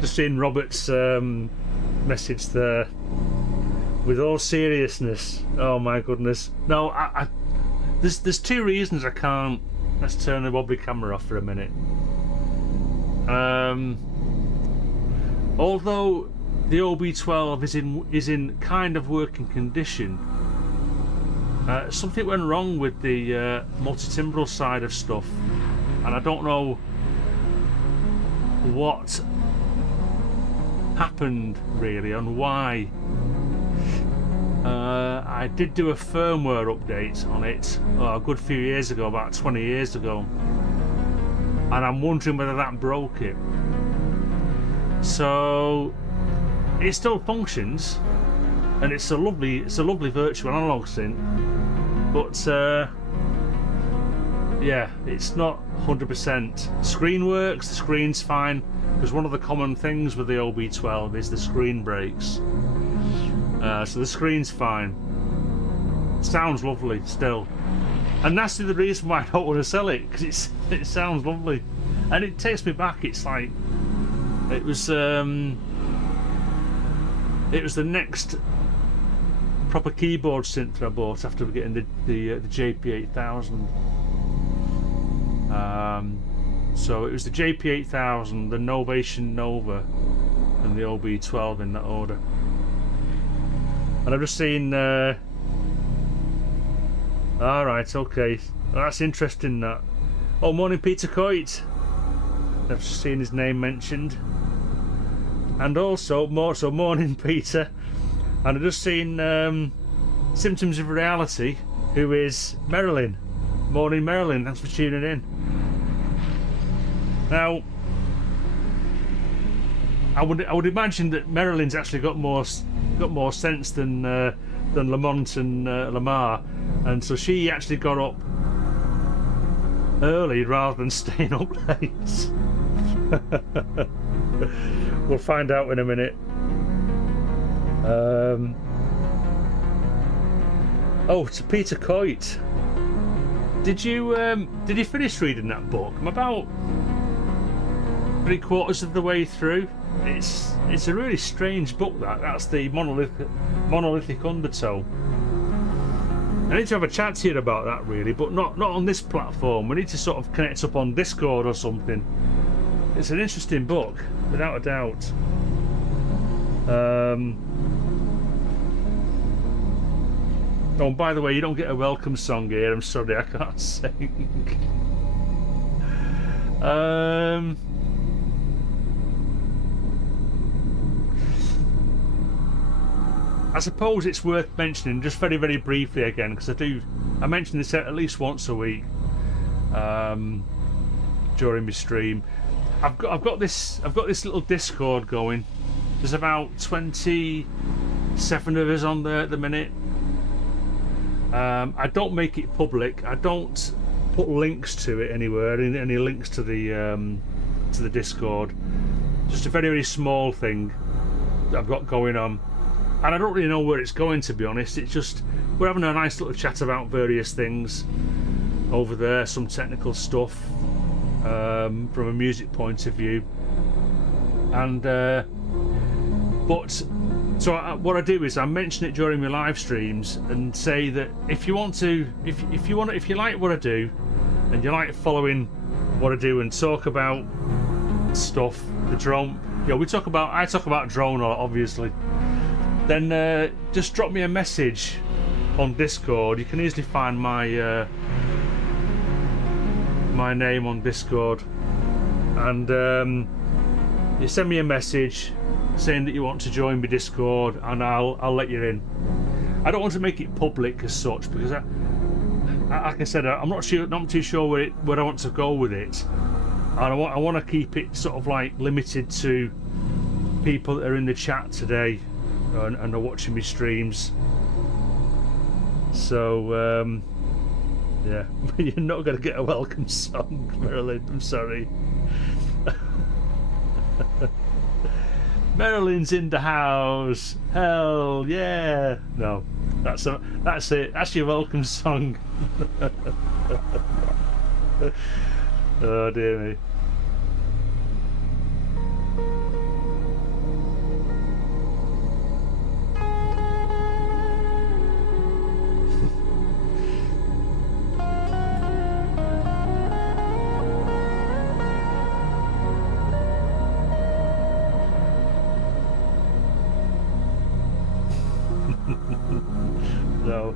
Just seeing Robert's message there. With all seriousness, oh my goodness. No, there's two reasons I can't. Let's turn the wobbly camera off for a minute. Although the OB12 is in kind of working condition, something went wrong with the multi-timbral side of stuff, and I don't know what happened really and why. I did do a firmware update on it a good few years ago, about 20 years ago, and I'm wondering whether that broke it. So it still functions, and it's a lovely virtual analog synth, but yeah, it's not 100%. Screen works, the screen's fine, because one of the common things with the OB12 is the screen breaks. So the screen's fine. Sounds lovely still, and that's the reason why I don't want to sell it, because it sounds lovely, and it takes me back. It's like it was the next proper keyboard synth I bought after getting the JP8000. So it was the JP8000, the Novation Nova, and the OB12 in that order. And I've just seen. All right, okay, well, that's interesting. That. Oh, morning, Peter Coit. I've just seen his name mentioned, and also morning, Peter. And I've just seen Symptoms of Reality, who is Marilyn. Morning, Marilyn. Thanks for tuning in. Now, I would imagine that Marilyn's actually got more sense than Lamont and Lamar, and so she actually got up early rather than staying up late. We'll find out in a minute. Oh, to Peter Coit. Did you finish reading that book? I'm about 3/4 of the way through. It's a really strange book. That's the monolithic undertow. I need to have a chat to you about that, really, but not on this platform. We need to sort of connect up on Discord or something. It's an interesting book, without a doubt. Oh, and by the way, you don't get a welcome song here. I'm sorry, I can't sing. I suppose it's worth mentioning just very, very briefly again, because I mention this at least once a week. during my stream. I've got this little Discord going. There's about 27 of us on there at the minute. I don't make it public. I don't put links to it anywhere. Any links to the Discord. Just a very, very small thing that I've got going on, and I don't really know where it's going, to be honest. It's just we're having a nice little chat about various things over there, some technical stuff from a music point of view, and what I do is I mention it during my live streams and say that if you like what I do and you like following what I do and talk about stuff, the drone, I talk about drone a lot, obviously, then just drop me a message on Discord. You can easily find my my name on Discord, and you send me a message saying that you want to join my Discord, and I'll let you in. I don't want to make it public as such, because like I said, I'm not too sure where I want to go with it, and I want to keep it sort of like limited to people that are in the chat today and are watching me streams. So yeah, you're not going to get a welcome song, Marilyn. I'm sorry. Marilyn's in the house. Hell yeah! No, that's it. That's your welcome song. Oh dear me. No.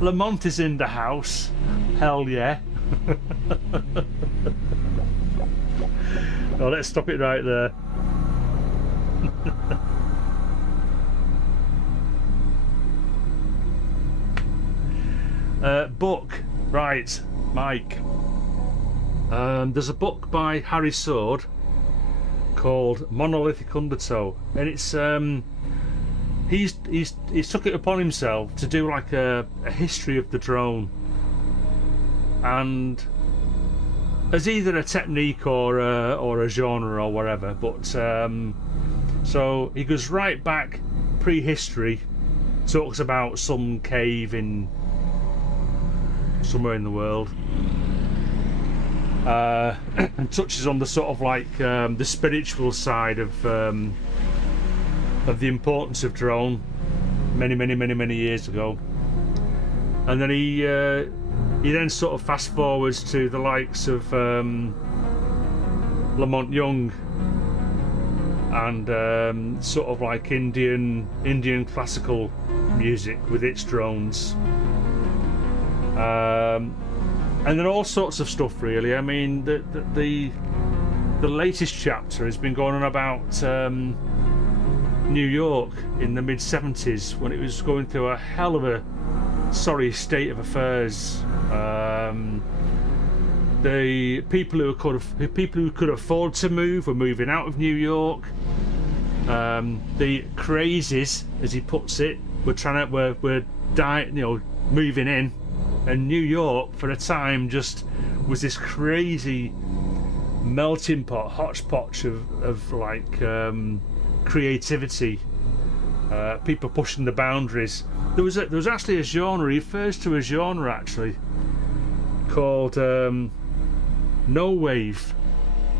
Lamont is in the house. Hell yeah. Oh, let's stop it right there. Book, right, Mike. There's a book by Harry Sword called Monolithic Undertow, and it's he's took it upon himself to do like a history of the drone, and as either a technique or a genre or whatever. But so he goes right back prehistory, talks about some cave in somewhere in the world, and touches on the sort of like the spiritual side of the importance of drone many years ago. And then he then sort of fast forwards to the likes of Lamont Young and sort of like Indian classical music with its drones, and then all sorts of stuff really. I mean, the latest chapter has been going on about New York in the mid-70s, when it was going through a hell of a sorry state of affairs. The people who could afford to move were moving out of New York. The crazies, as he puts it, were moving in, and New York for a time just was this crazy melting pot, hodgepodge of like creativity, people pushing the boundaries. There was actually a genre, he refers to a genre actually, called no wave,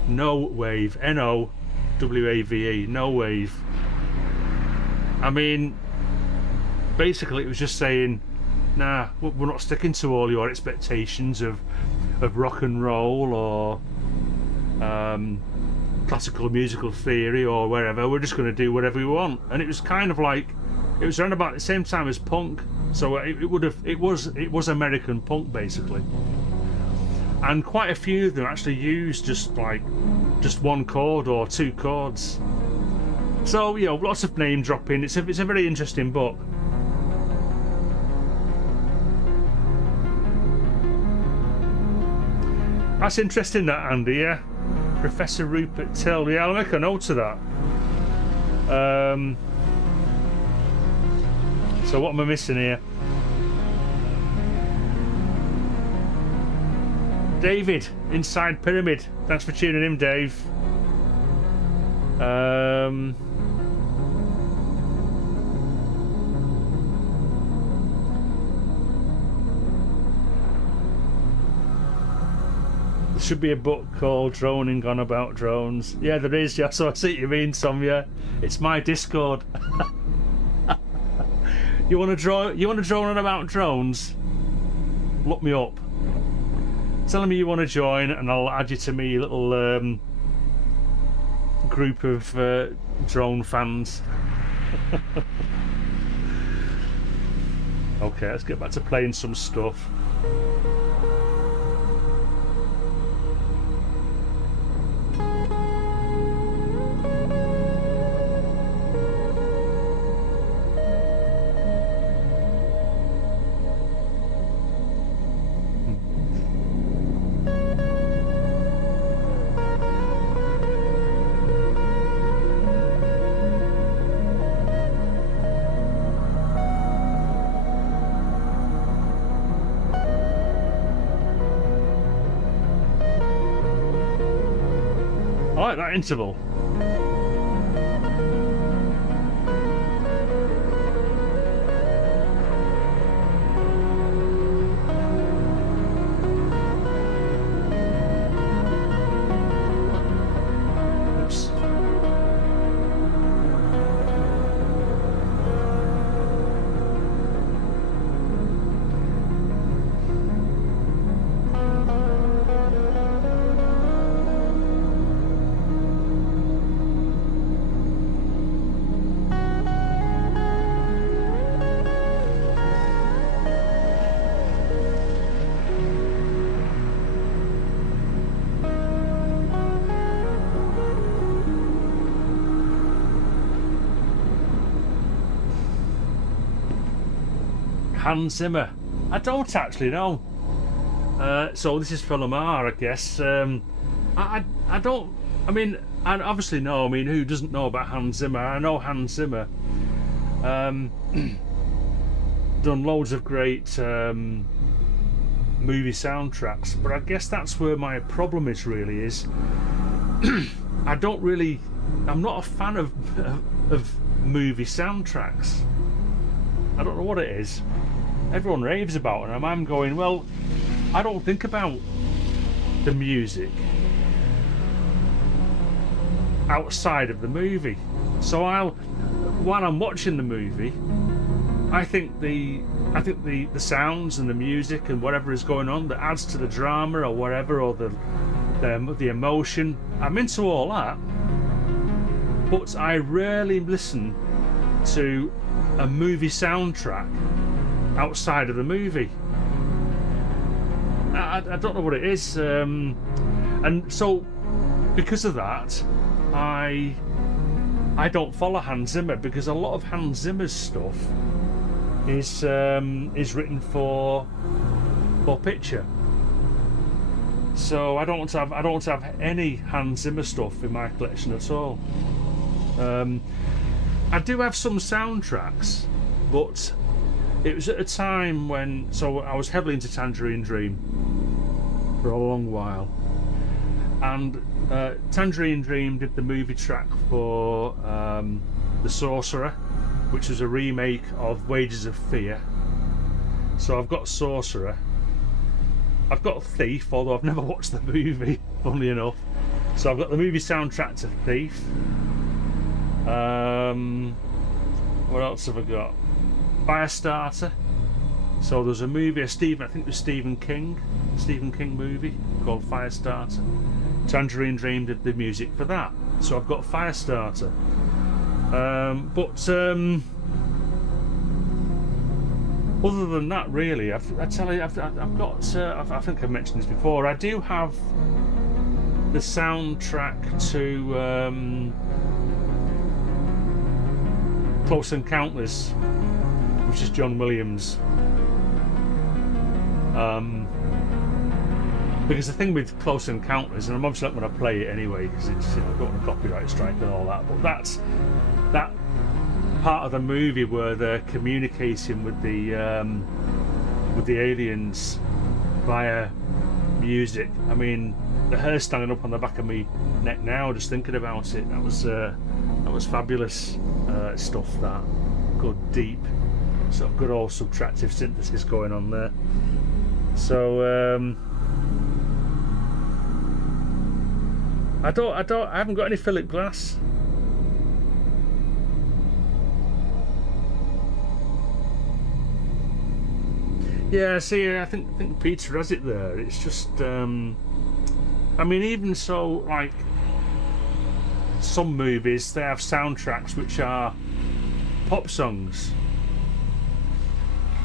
No Wave, NOWAVE, No Wave. I mean, basically it was just saying, nah, we're not sticking to all your expectations of rock and roll or classical musical theory or wherever. We're just going to do whatever we want. And it was kind of like, it was around about the same time as punk, so it was American punk basically. And quite a few of them actually used just one chord or two chords. So, you know, lots of name dropping. It's a very interesting book. That's interesting, that, Andy. Yeah, Professor Rupert Till. Yeah, I'll make a note of that. So what am I missing here? David, Inside Pyramid. Thanks for tuning in, Dave. There should be a book called Droning On About Drones. Yeah, there is. Yeah, so I see what you mean, Tom. Yeah, it's my Discord. You want to drone on about drones? Look me up. Tell me you want to join, and I'll add you to me little group of drone fans. Okay, let's get back to playing some stuff. I like that interval. Oops. Hans Zimmer. I don't actually know. So this is for Lamar, I guess. I don't. I mean, I obviously know. I mean, who doesn't know about Hans Zimmer? I know Hans Zimmer. Done loads of great movie soundtracks, but I guess that's where my problem is. Really, is I don't really. I'm not a fan of movie soundtracks. I don't know what it is. Everyone raves about them. I'm going, well, I don't think about the music outside of the movie. So while I'm watching the movie, I think the sounds and the music and whatever is going on that adds to the drama or whatever, or the emotion, I'm into all that. But I rarely listen to a movie soundtrack outside of the movie. I don't know what it is, and so because of that, I don't follow Hans Zimmer, because a lot of Hans Zimmer's stuff is written for picture. So I don't want to have any Hans Zimmer stuff in my collection at all. I do have some soundtracks, but it was at a time when, so I was heavily into Tangerine Dream for a long while, and Tangerine Dream did the movie track for The Sorcerer, which was a remake of Wages of Fear. So I've got Sorcerer, I've got Thief, although I've never watched the movie, funnily enough. So I've got the movie soundtrack to Thief. What else have I got? Firestarter. So there's a movie, I think it was Stephen King movie called Firestarter. Tangerine Dream did the music for that. So I've got Firestarter. Other than that, really, I've got. I think I've mentioned this before. I do have the soundtrack to Close Encounters, which is John Williams. Because the thing with Close Encounters, and I'm obviously not going to play it anyway because it's, I don't want a copyright strike and all that, but that's that part of the movie where they're communicating with the aliens via music. I mean, the hair standing up on the back of my neck now just thinking about it. That was fabulous stuff. That good deep sort of good old subtractive synthesis going on there. So I haven't got any Philip Glass. Yeah, see, I think Peter has it there. It's just, I mean, even so, like some movies, they have soundtracks which are pop songs.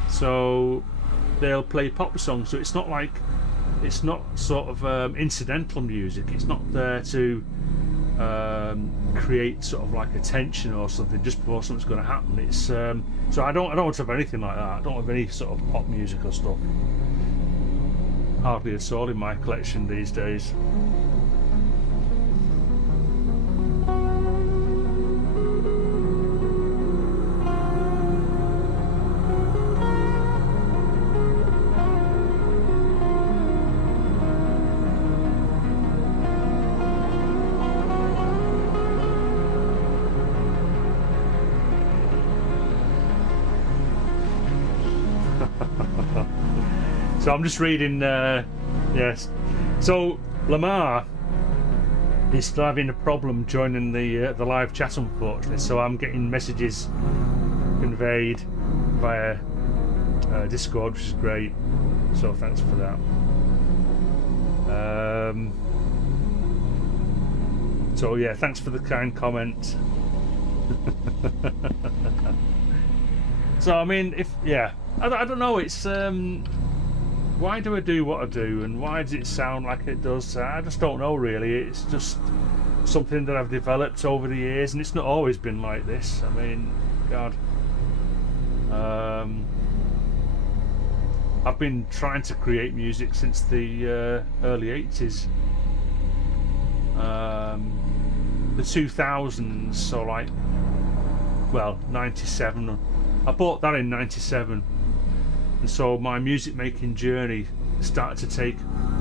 So they'll play pop songs. So it's not like, it's not sort of incidental music. It's not there to create sort of like a tension or something just before something's going to happen. It's so I don't want to have anything like that. I don't have any sort of pop music or stuff. Hardly at all in my collection these days. So I'm just reading, yes. So Lamar is still having a problem joining the live chat, unfortunately. So I'm getting messages conveyed via Discord, which is great. So thanks for that. So yeah, thanks for the kind comment. So I mean, I don't know. It's why do I do what I do, and why does it sound like it does? I just don't know, really. It's just something that I've developed over the years, and it's not always been like this. I mean, God, I've been trying to create music since the early 80s, the 2000s. So like, well, 97. I bought that in 97. And so my music making journey started to take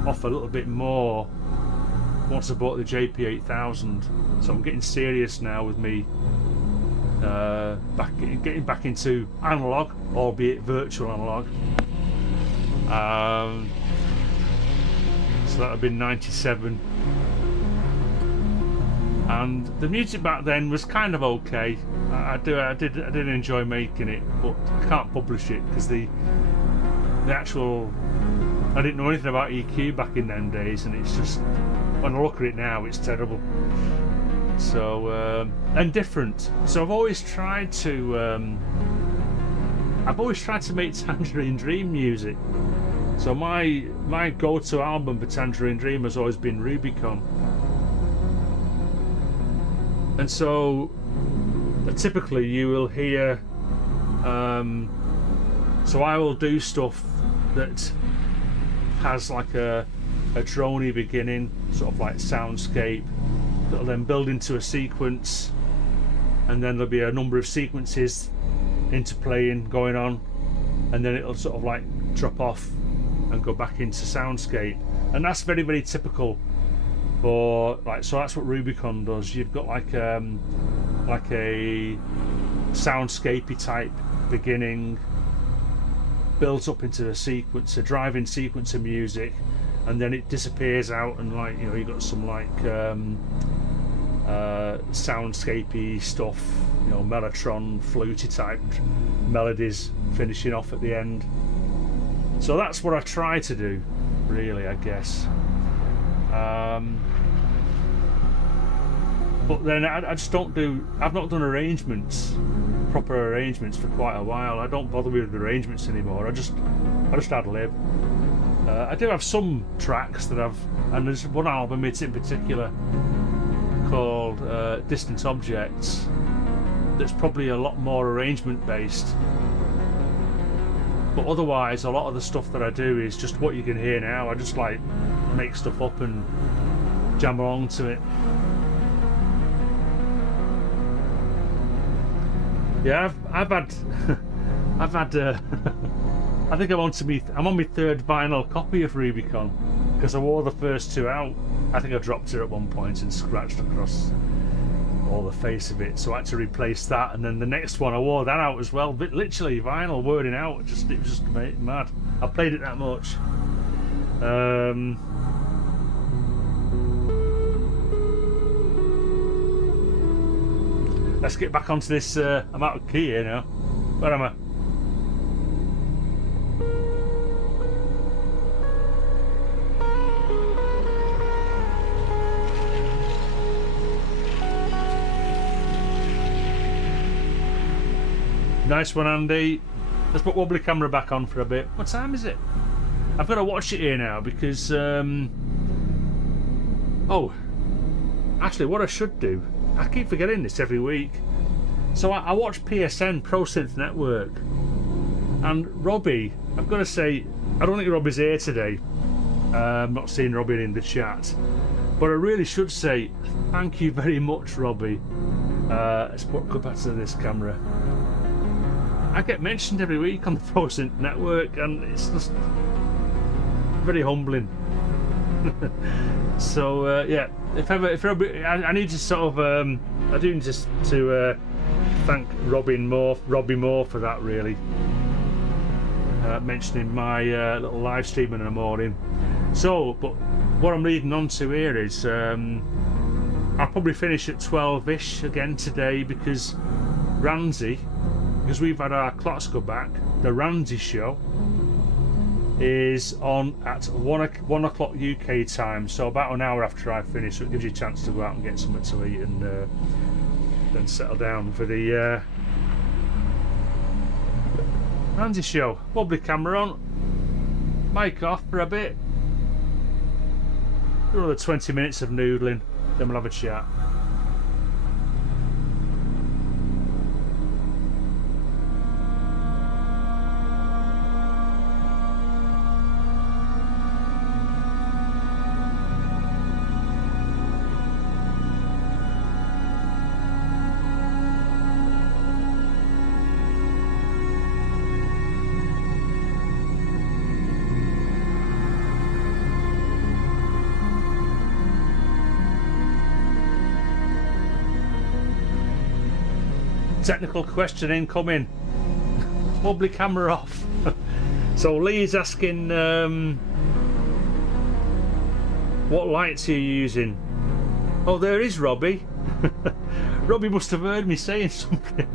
off a little bit more once I bought the JP8000. So I'm getting serious now with me getting back into analog, albeit virtual analog. So that would have been 97. And the music back then was kind of okay. I did enjoy making it, but I can't publish it because the actual, I didn't know anything about EQ back in them days, and it's just, when I look at it now, it's terrible. So and different. So I've always tried to make Tangerine Dream music. So my go-to album for Tangerine Dream has always been Rubicon. And so typically you will hear, so I will do stuff that has like a droney beginning, sort of like soundscape, that'll then build into a sequence, and then there'll be a number of sequences interplaying going on, and then it'll sort of like drop off and go back into soundscape. And that's very, very typical for, like, so that's what Rubicon does. You've got like a soundscapey type beginning, builds up into a sequence, a driving sequence of music, and then it disappears out, and like, you know, you got some like soundscapey stuff, you know, Mellotron fluty type melodies finishing off at the end. So that's what I try to do, really, I guess. But then I just don't do. I've not done arrangements, proper arrangements, for quite a while. I don't bother with arrangements anymore. I just ad lib. I do have some tracks that and there's one album it's in particular called Distant Objects that's probably a lot more arrangement based. But otherwise, a lot of the stuff that I do is just what you can hear now. I just like make stuff up and jam along to it. Yeah, I've had I think I'm on my third vinyl copy of Rubicon, because I wore the first two out. I think I dropped it at one point and scratched across all the face of it, so I had to replace that, and then the next one I wore that out as well. But literally vinyl wording out, it was just mad. I played it that much. Let's get back onto this. I'm out of key here now. Where am I? Nice one, Andy. Let's put Wobbly Camera back on for a bit. What time is it? I've got to watch it here now because oh, actually what I should do, I keep forgetting this every week. So I watch PSN, Pro Synth Network, and Robbie, I've got to say, I don't think Robbie's here today. I'm not seeing Robbie in the chat, but I really should say thank you very much, Robbie. Let's go back to this camera. I get mentioned every week on the Pro Synth Network, and it's just very humbling. So yeah, if Robbie, I need to sort of I do need to thank Robbie Moore for that, really. Mentioning my little live stream in the morning. So, but what I'm leading on to here is I'll probably finish at 12ish again today, because Ramsey, because we've had our Klotzko back, the Ramsey show is on at 1 o'clock UK time, so about an hour after I finish, so it gives you a chance to go out and get something to eat and then settle down for the Ramsey show. Wobbly camera on, mic off for a bit, another 20 minutes of noodling, then we'll have a chat. Technical question incoming. Wobbly camera off. So Lee's asking what lights are you using? Oh, there is Robbie. Robbie must have heard me saying something.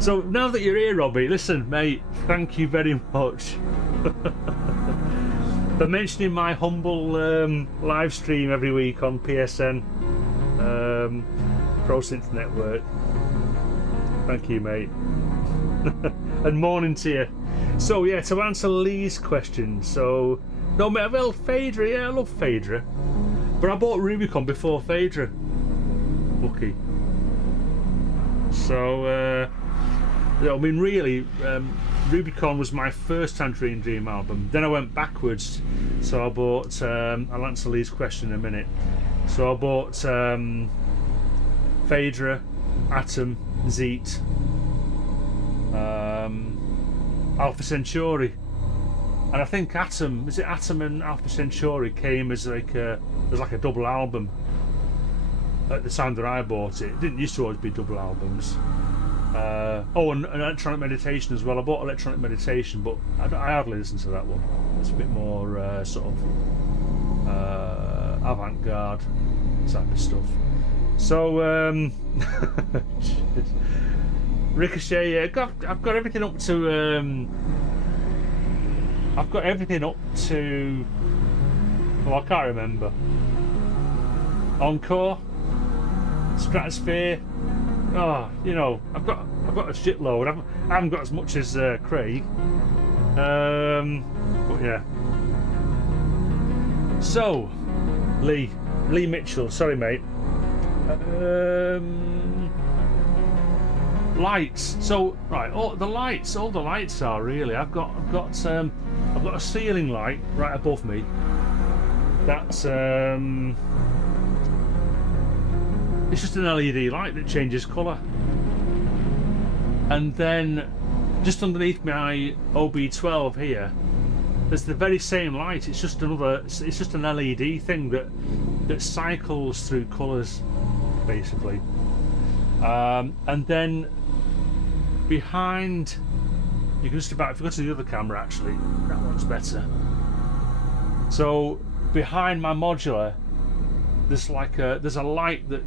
So now that you're here, Robbie, listen, mate, thank you very much for mentioning my humble live stream every week on PSN, Pro Synth Network. Thank you, mate. And morning to you. So yeah, to answer Lee's question, so no, mate, well, Phaedra, yeah, I love Phaedra, but I bought Rubicon before Phaedra. Lucky. So I mean, really, Rubicon was my first Tangerine Dream album. Then I went backwards, so I bought I'll answer Lee's question in a minute. So I bought Phaedra, Atom, Zeet, Alpha Centauri, and I think Atom and Alpha Centauri came as like a double album at the time that I bought it. It didn't used to always be double albums. Oh, and electronic meditation as well. I bought electronic meditation, but I hardly listen to that one. It's a bit more sort of avant-garde type of stuff. So Ricochet, I've got everything up to. I've got everything up to. Well, I can't remember. Encore, Stratosphere. Oh, you know, I've got a shitload. I haven't got as much as Craig. But yeah. So, Lee Mitchell. Sorry, mate. Lights. So right, all the lights are really. I've got a ceiling light right above me. That's it's just an LED light that changes colour. And then just underneath my OB12 here, there's the very same light. It's just an LED thing that cycles through colours, basically. And then behind, you can just about, if you go to the other camera, actually, that one's better. So behind my modular, there's a light that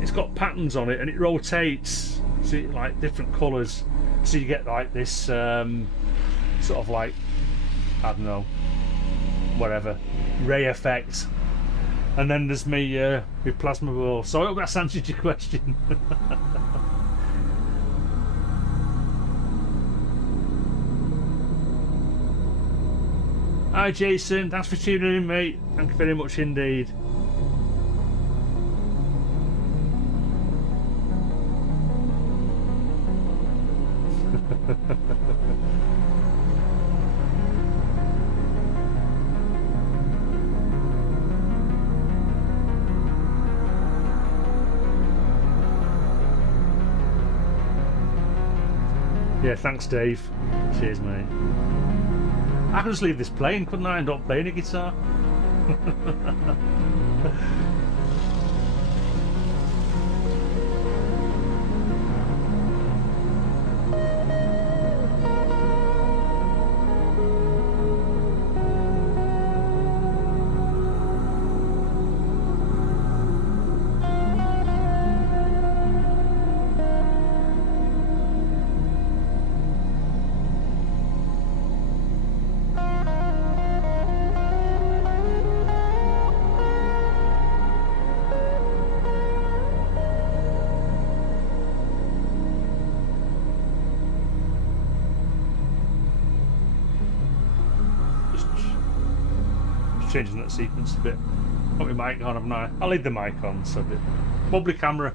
it's got patterns on it, and it rotates, so like different colours, so you get like this sort of like, I don't know, whatever, ray effect. And then there's me with plasma ball. So I hope that's answered your question. Hi Jason, thanks for tuning in, mate. Thank you very much indeed. Yeah, thanks Dave. Cheers, mate. I could just leave this playing, couldn't I? And not playing a guitar. Changing that sequence a bit. Got my mic on, haven't I? I'll leave the mic on, so a bit bubbly camera.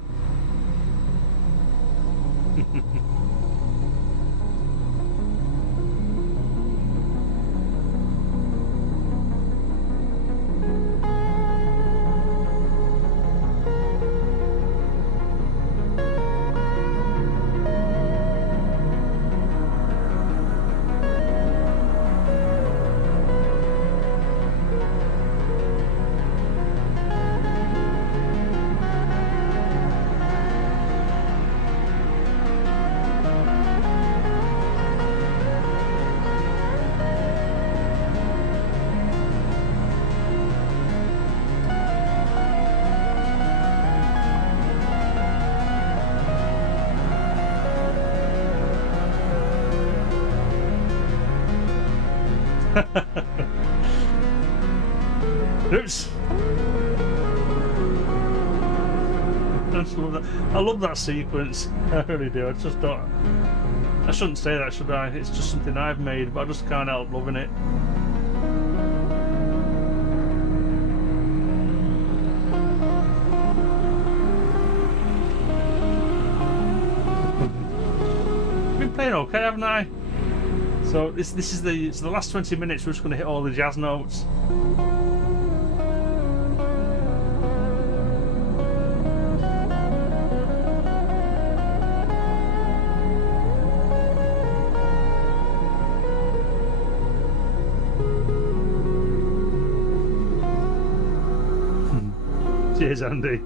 Oops. I love that sequence. I really do. I just don't. I shouldn't say that, should I? It's just something I've made, but I just can't help loving it. I've been playing okay, haven't I? So this is the last 20 minutes. We're just going to hit all the jazz notes. Cheers, Andy.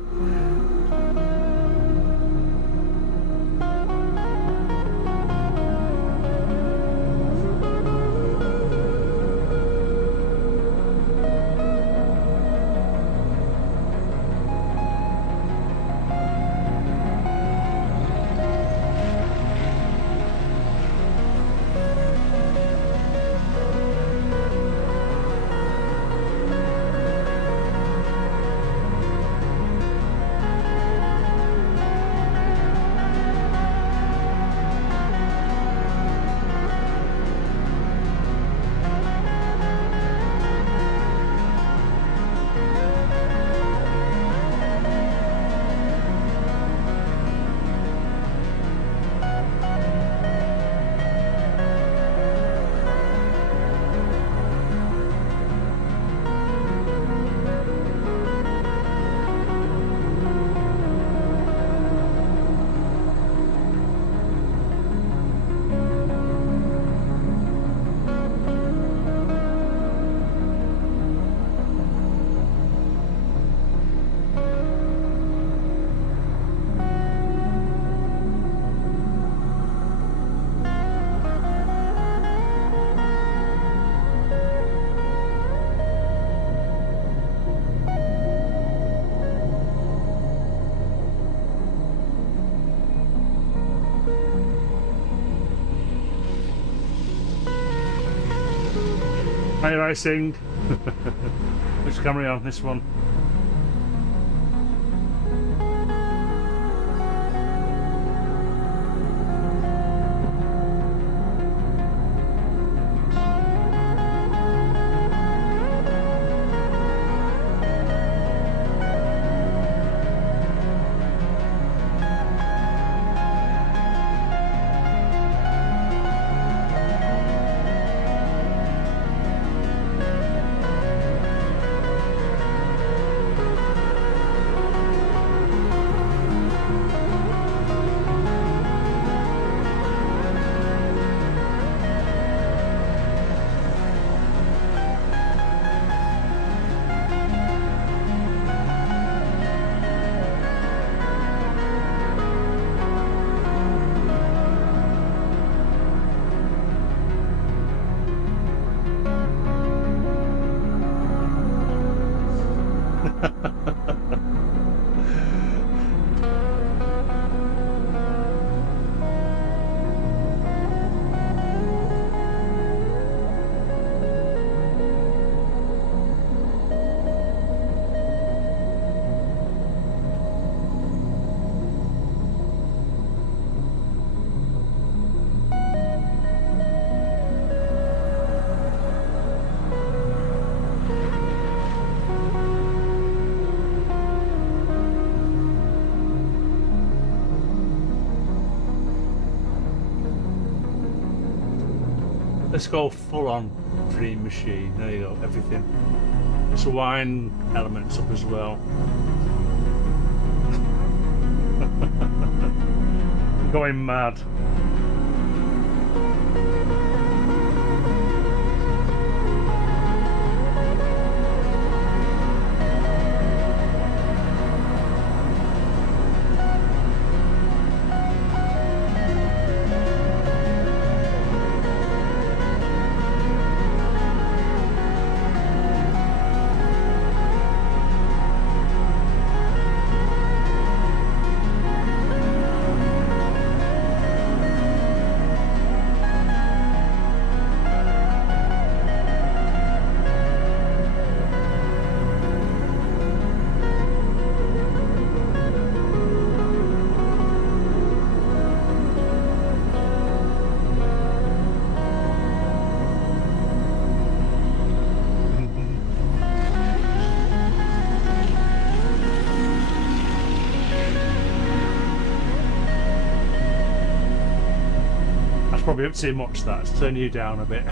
Hi Racing. Which camera are you on? This one. Let's go full on Dream Machine. There you go, everything. It's a wine elements up as well. Going mad. Probably up too much. That's turn you down a bit.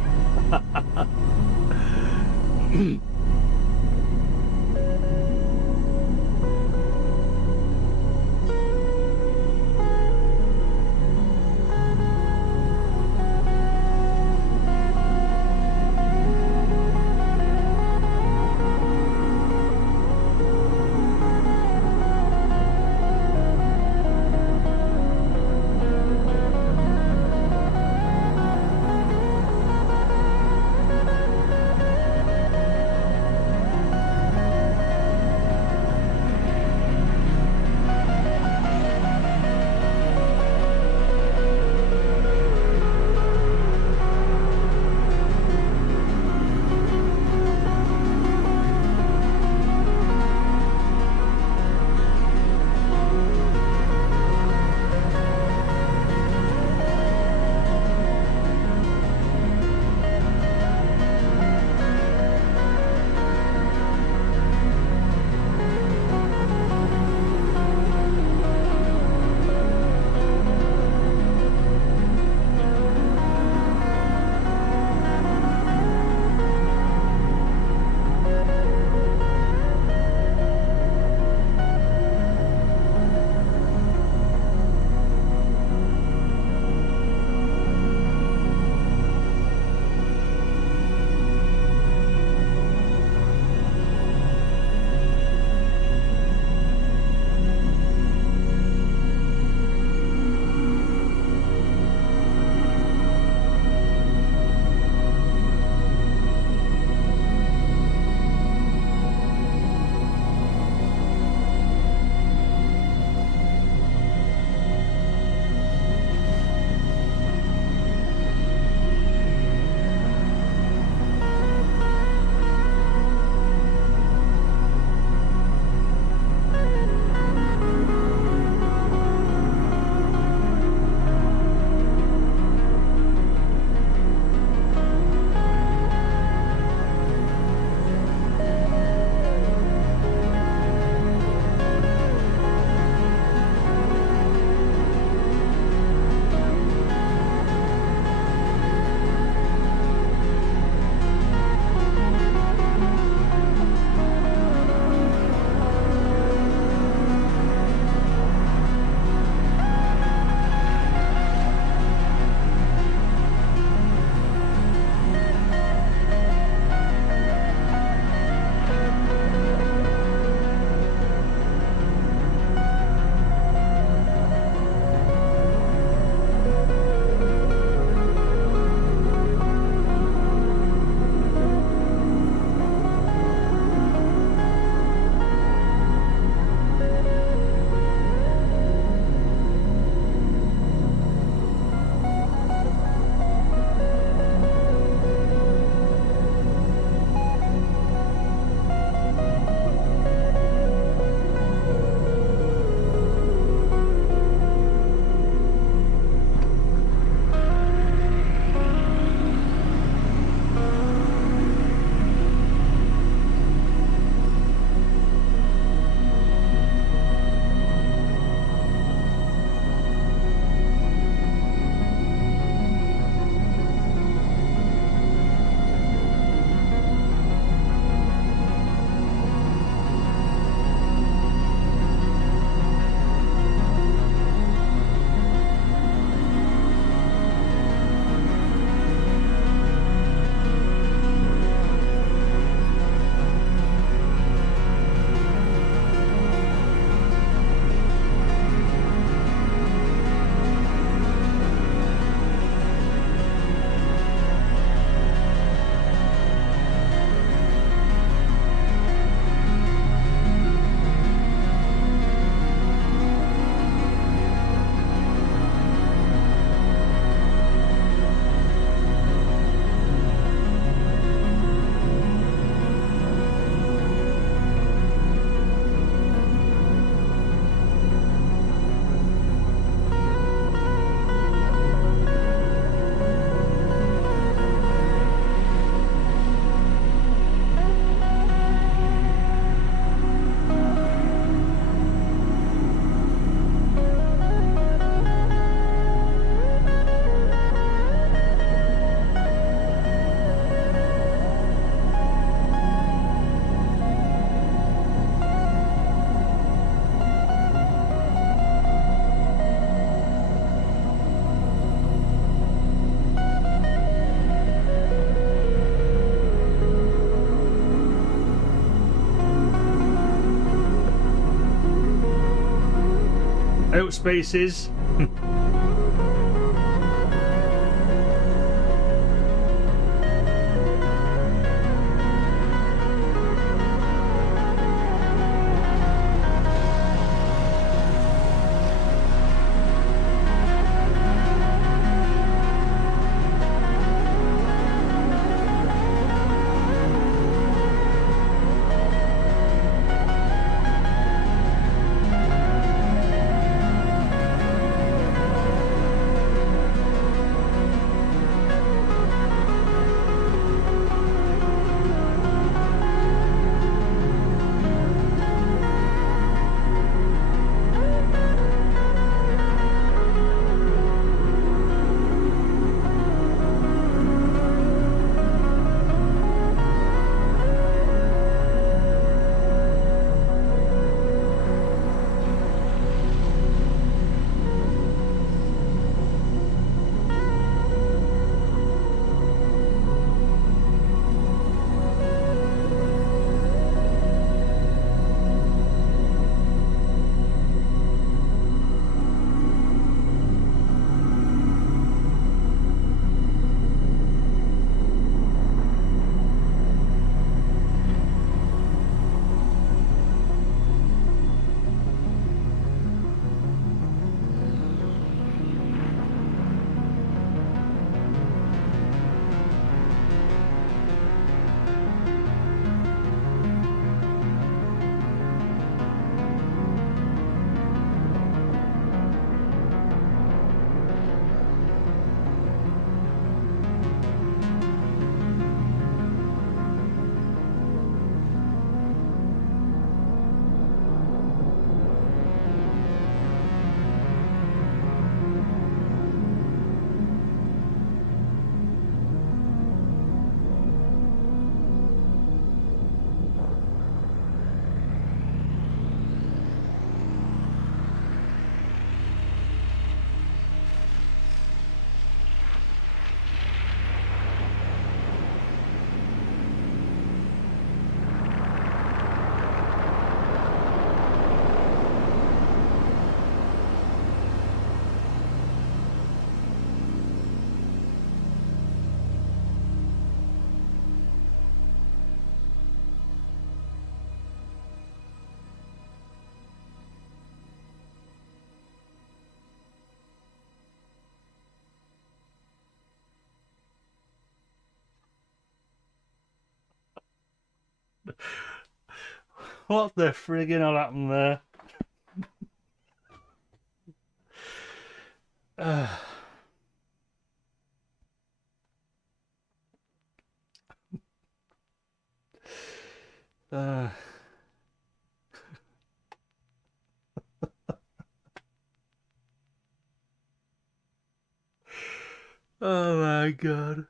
Outspaces. What the friggin' hell happened there? Uh, oh my god.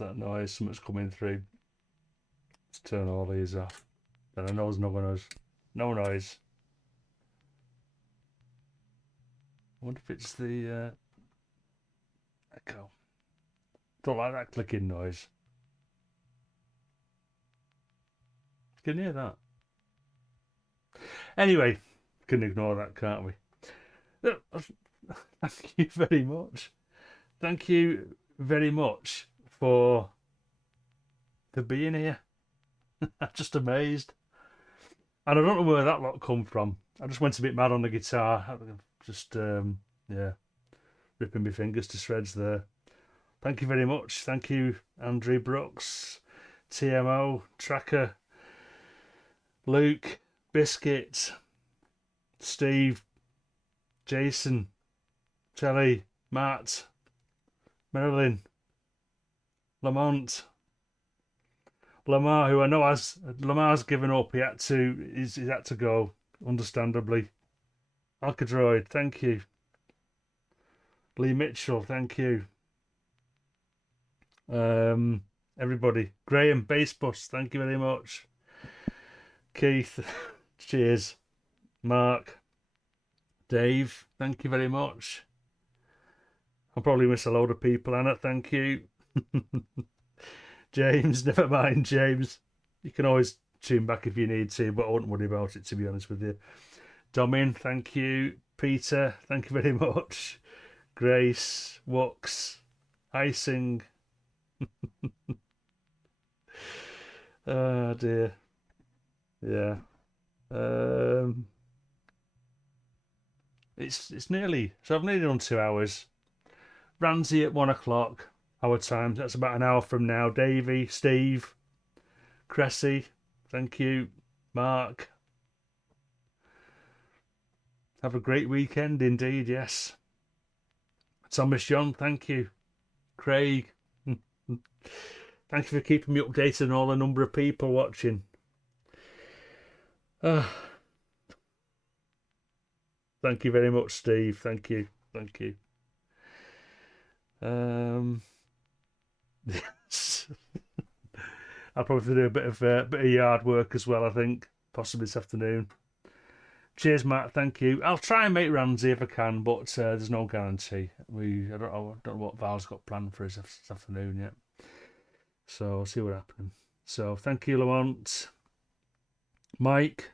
What's that noise? Something's coming through. Let's turn all these off. Then I know there's no noise. I wonder if it's the echo. Don't like that clicking noise. Can you hear that? Anyway, can ignore that, can't we? Thank you very much. Thank you very much for being here. I'm just amazed. And I don't know where that lot come from. I just went a bit mad on the guitar. Just yeah, ripping my fingers to shreds there. Thank you very much. Thank you, Andrew Brooks, TMO, Tracker, Luke, Biscuit, Steve, Jason, Telly, Matt, Marilyn, Lamont, Lamar, who I know Lamar's given up. He had to go, understandably. Alcadroid, thank you. Lee Mitchell, thank you. Everybody. Graham, Bass Bus, thank you very much. Keith, cheers. Mark, Dave, thank you very much. I'll probably miss a load of people, Anna, thank you. James, never mind, James. You can always tune back if you need to, but I wouldn't worry about it, to be honest with you. Domin, thank you. Peter, thank you very much. Grace, Wux, Icing. Oh dear. Yeah. It's nearly, so I've nearly done 2 hours. Ramsey at 1 o'clock our time. That's about an hour from now. Davey, Steve, Cressy, thank you. Mark. Have a great weekend indeed, yes. Thomas Young, thank you. Craig. Thank you for keeping me updated on all the number of people watching. Thank you very much, Steve. Thank you. Thank you. Yes. I'll probably do a bit of yard work as well, I think, possibly this afternoon. Cheers, Matt. Thank you. I'll try and make Ramsey if I can, but there's no guarantee. I don't know what Val's got planned for us this afternoon yet. So I'll see what happens. So thank you, Lamont. Mike,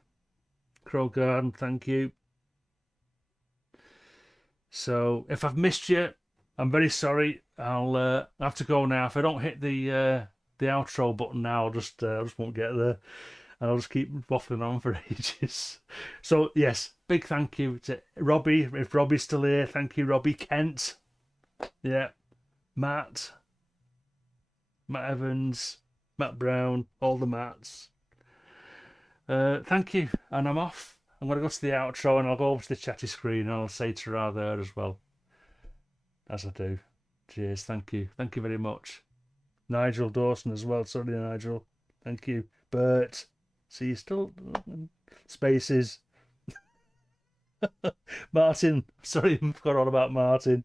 Crow Garden, thank you. So if I've missed you, I'm very sorry. I'll have to go now. If I don't hit the outro button now, I just won't get there, and I'll just keep waffling on for ages. So yes, big thank you to Robbie. If Robbie's still here, thank you, Robbie. Kent, yeah, Matt Evans, Matt Brown, all the Matts. Thank you, and I'm off. I'm going to go to the outro, and I'll go over to the chatty screen, and I'll say ta-ra there as well, as I do. Cheers, thank you very much. Nigel Dawson as well, sorry Nigel, thank you. Bert, see you still, spaces. Martin, sorry, I forgot all about Martin.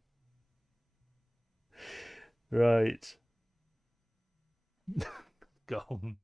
Right. Go on.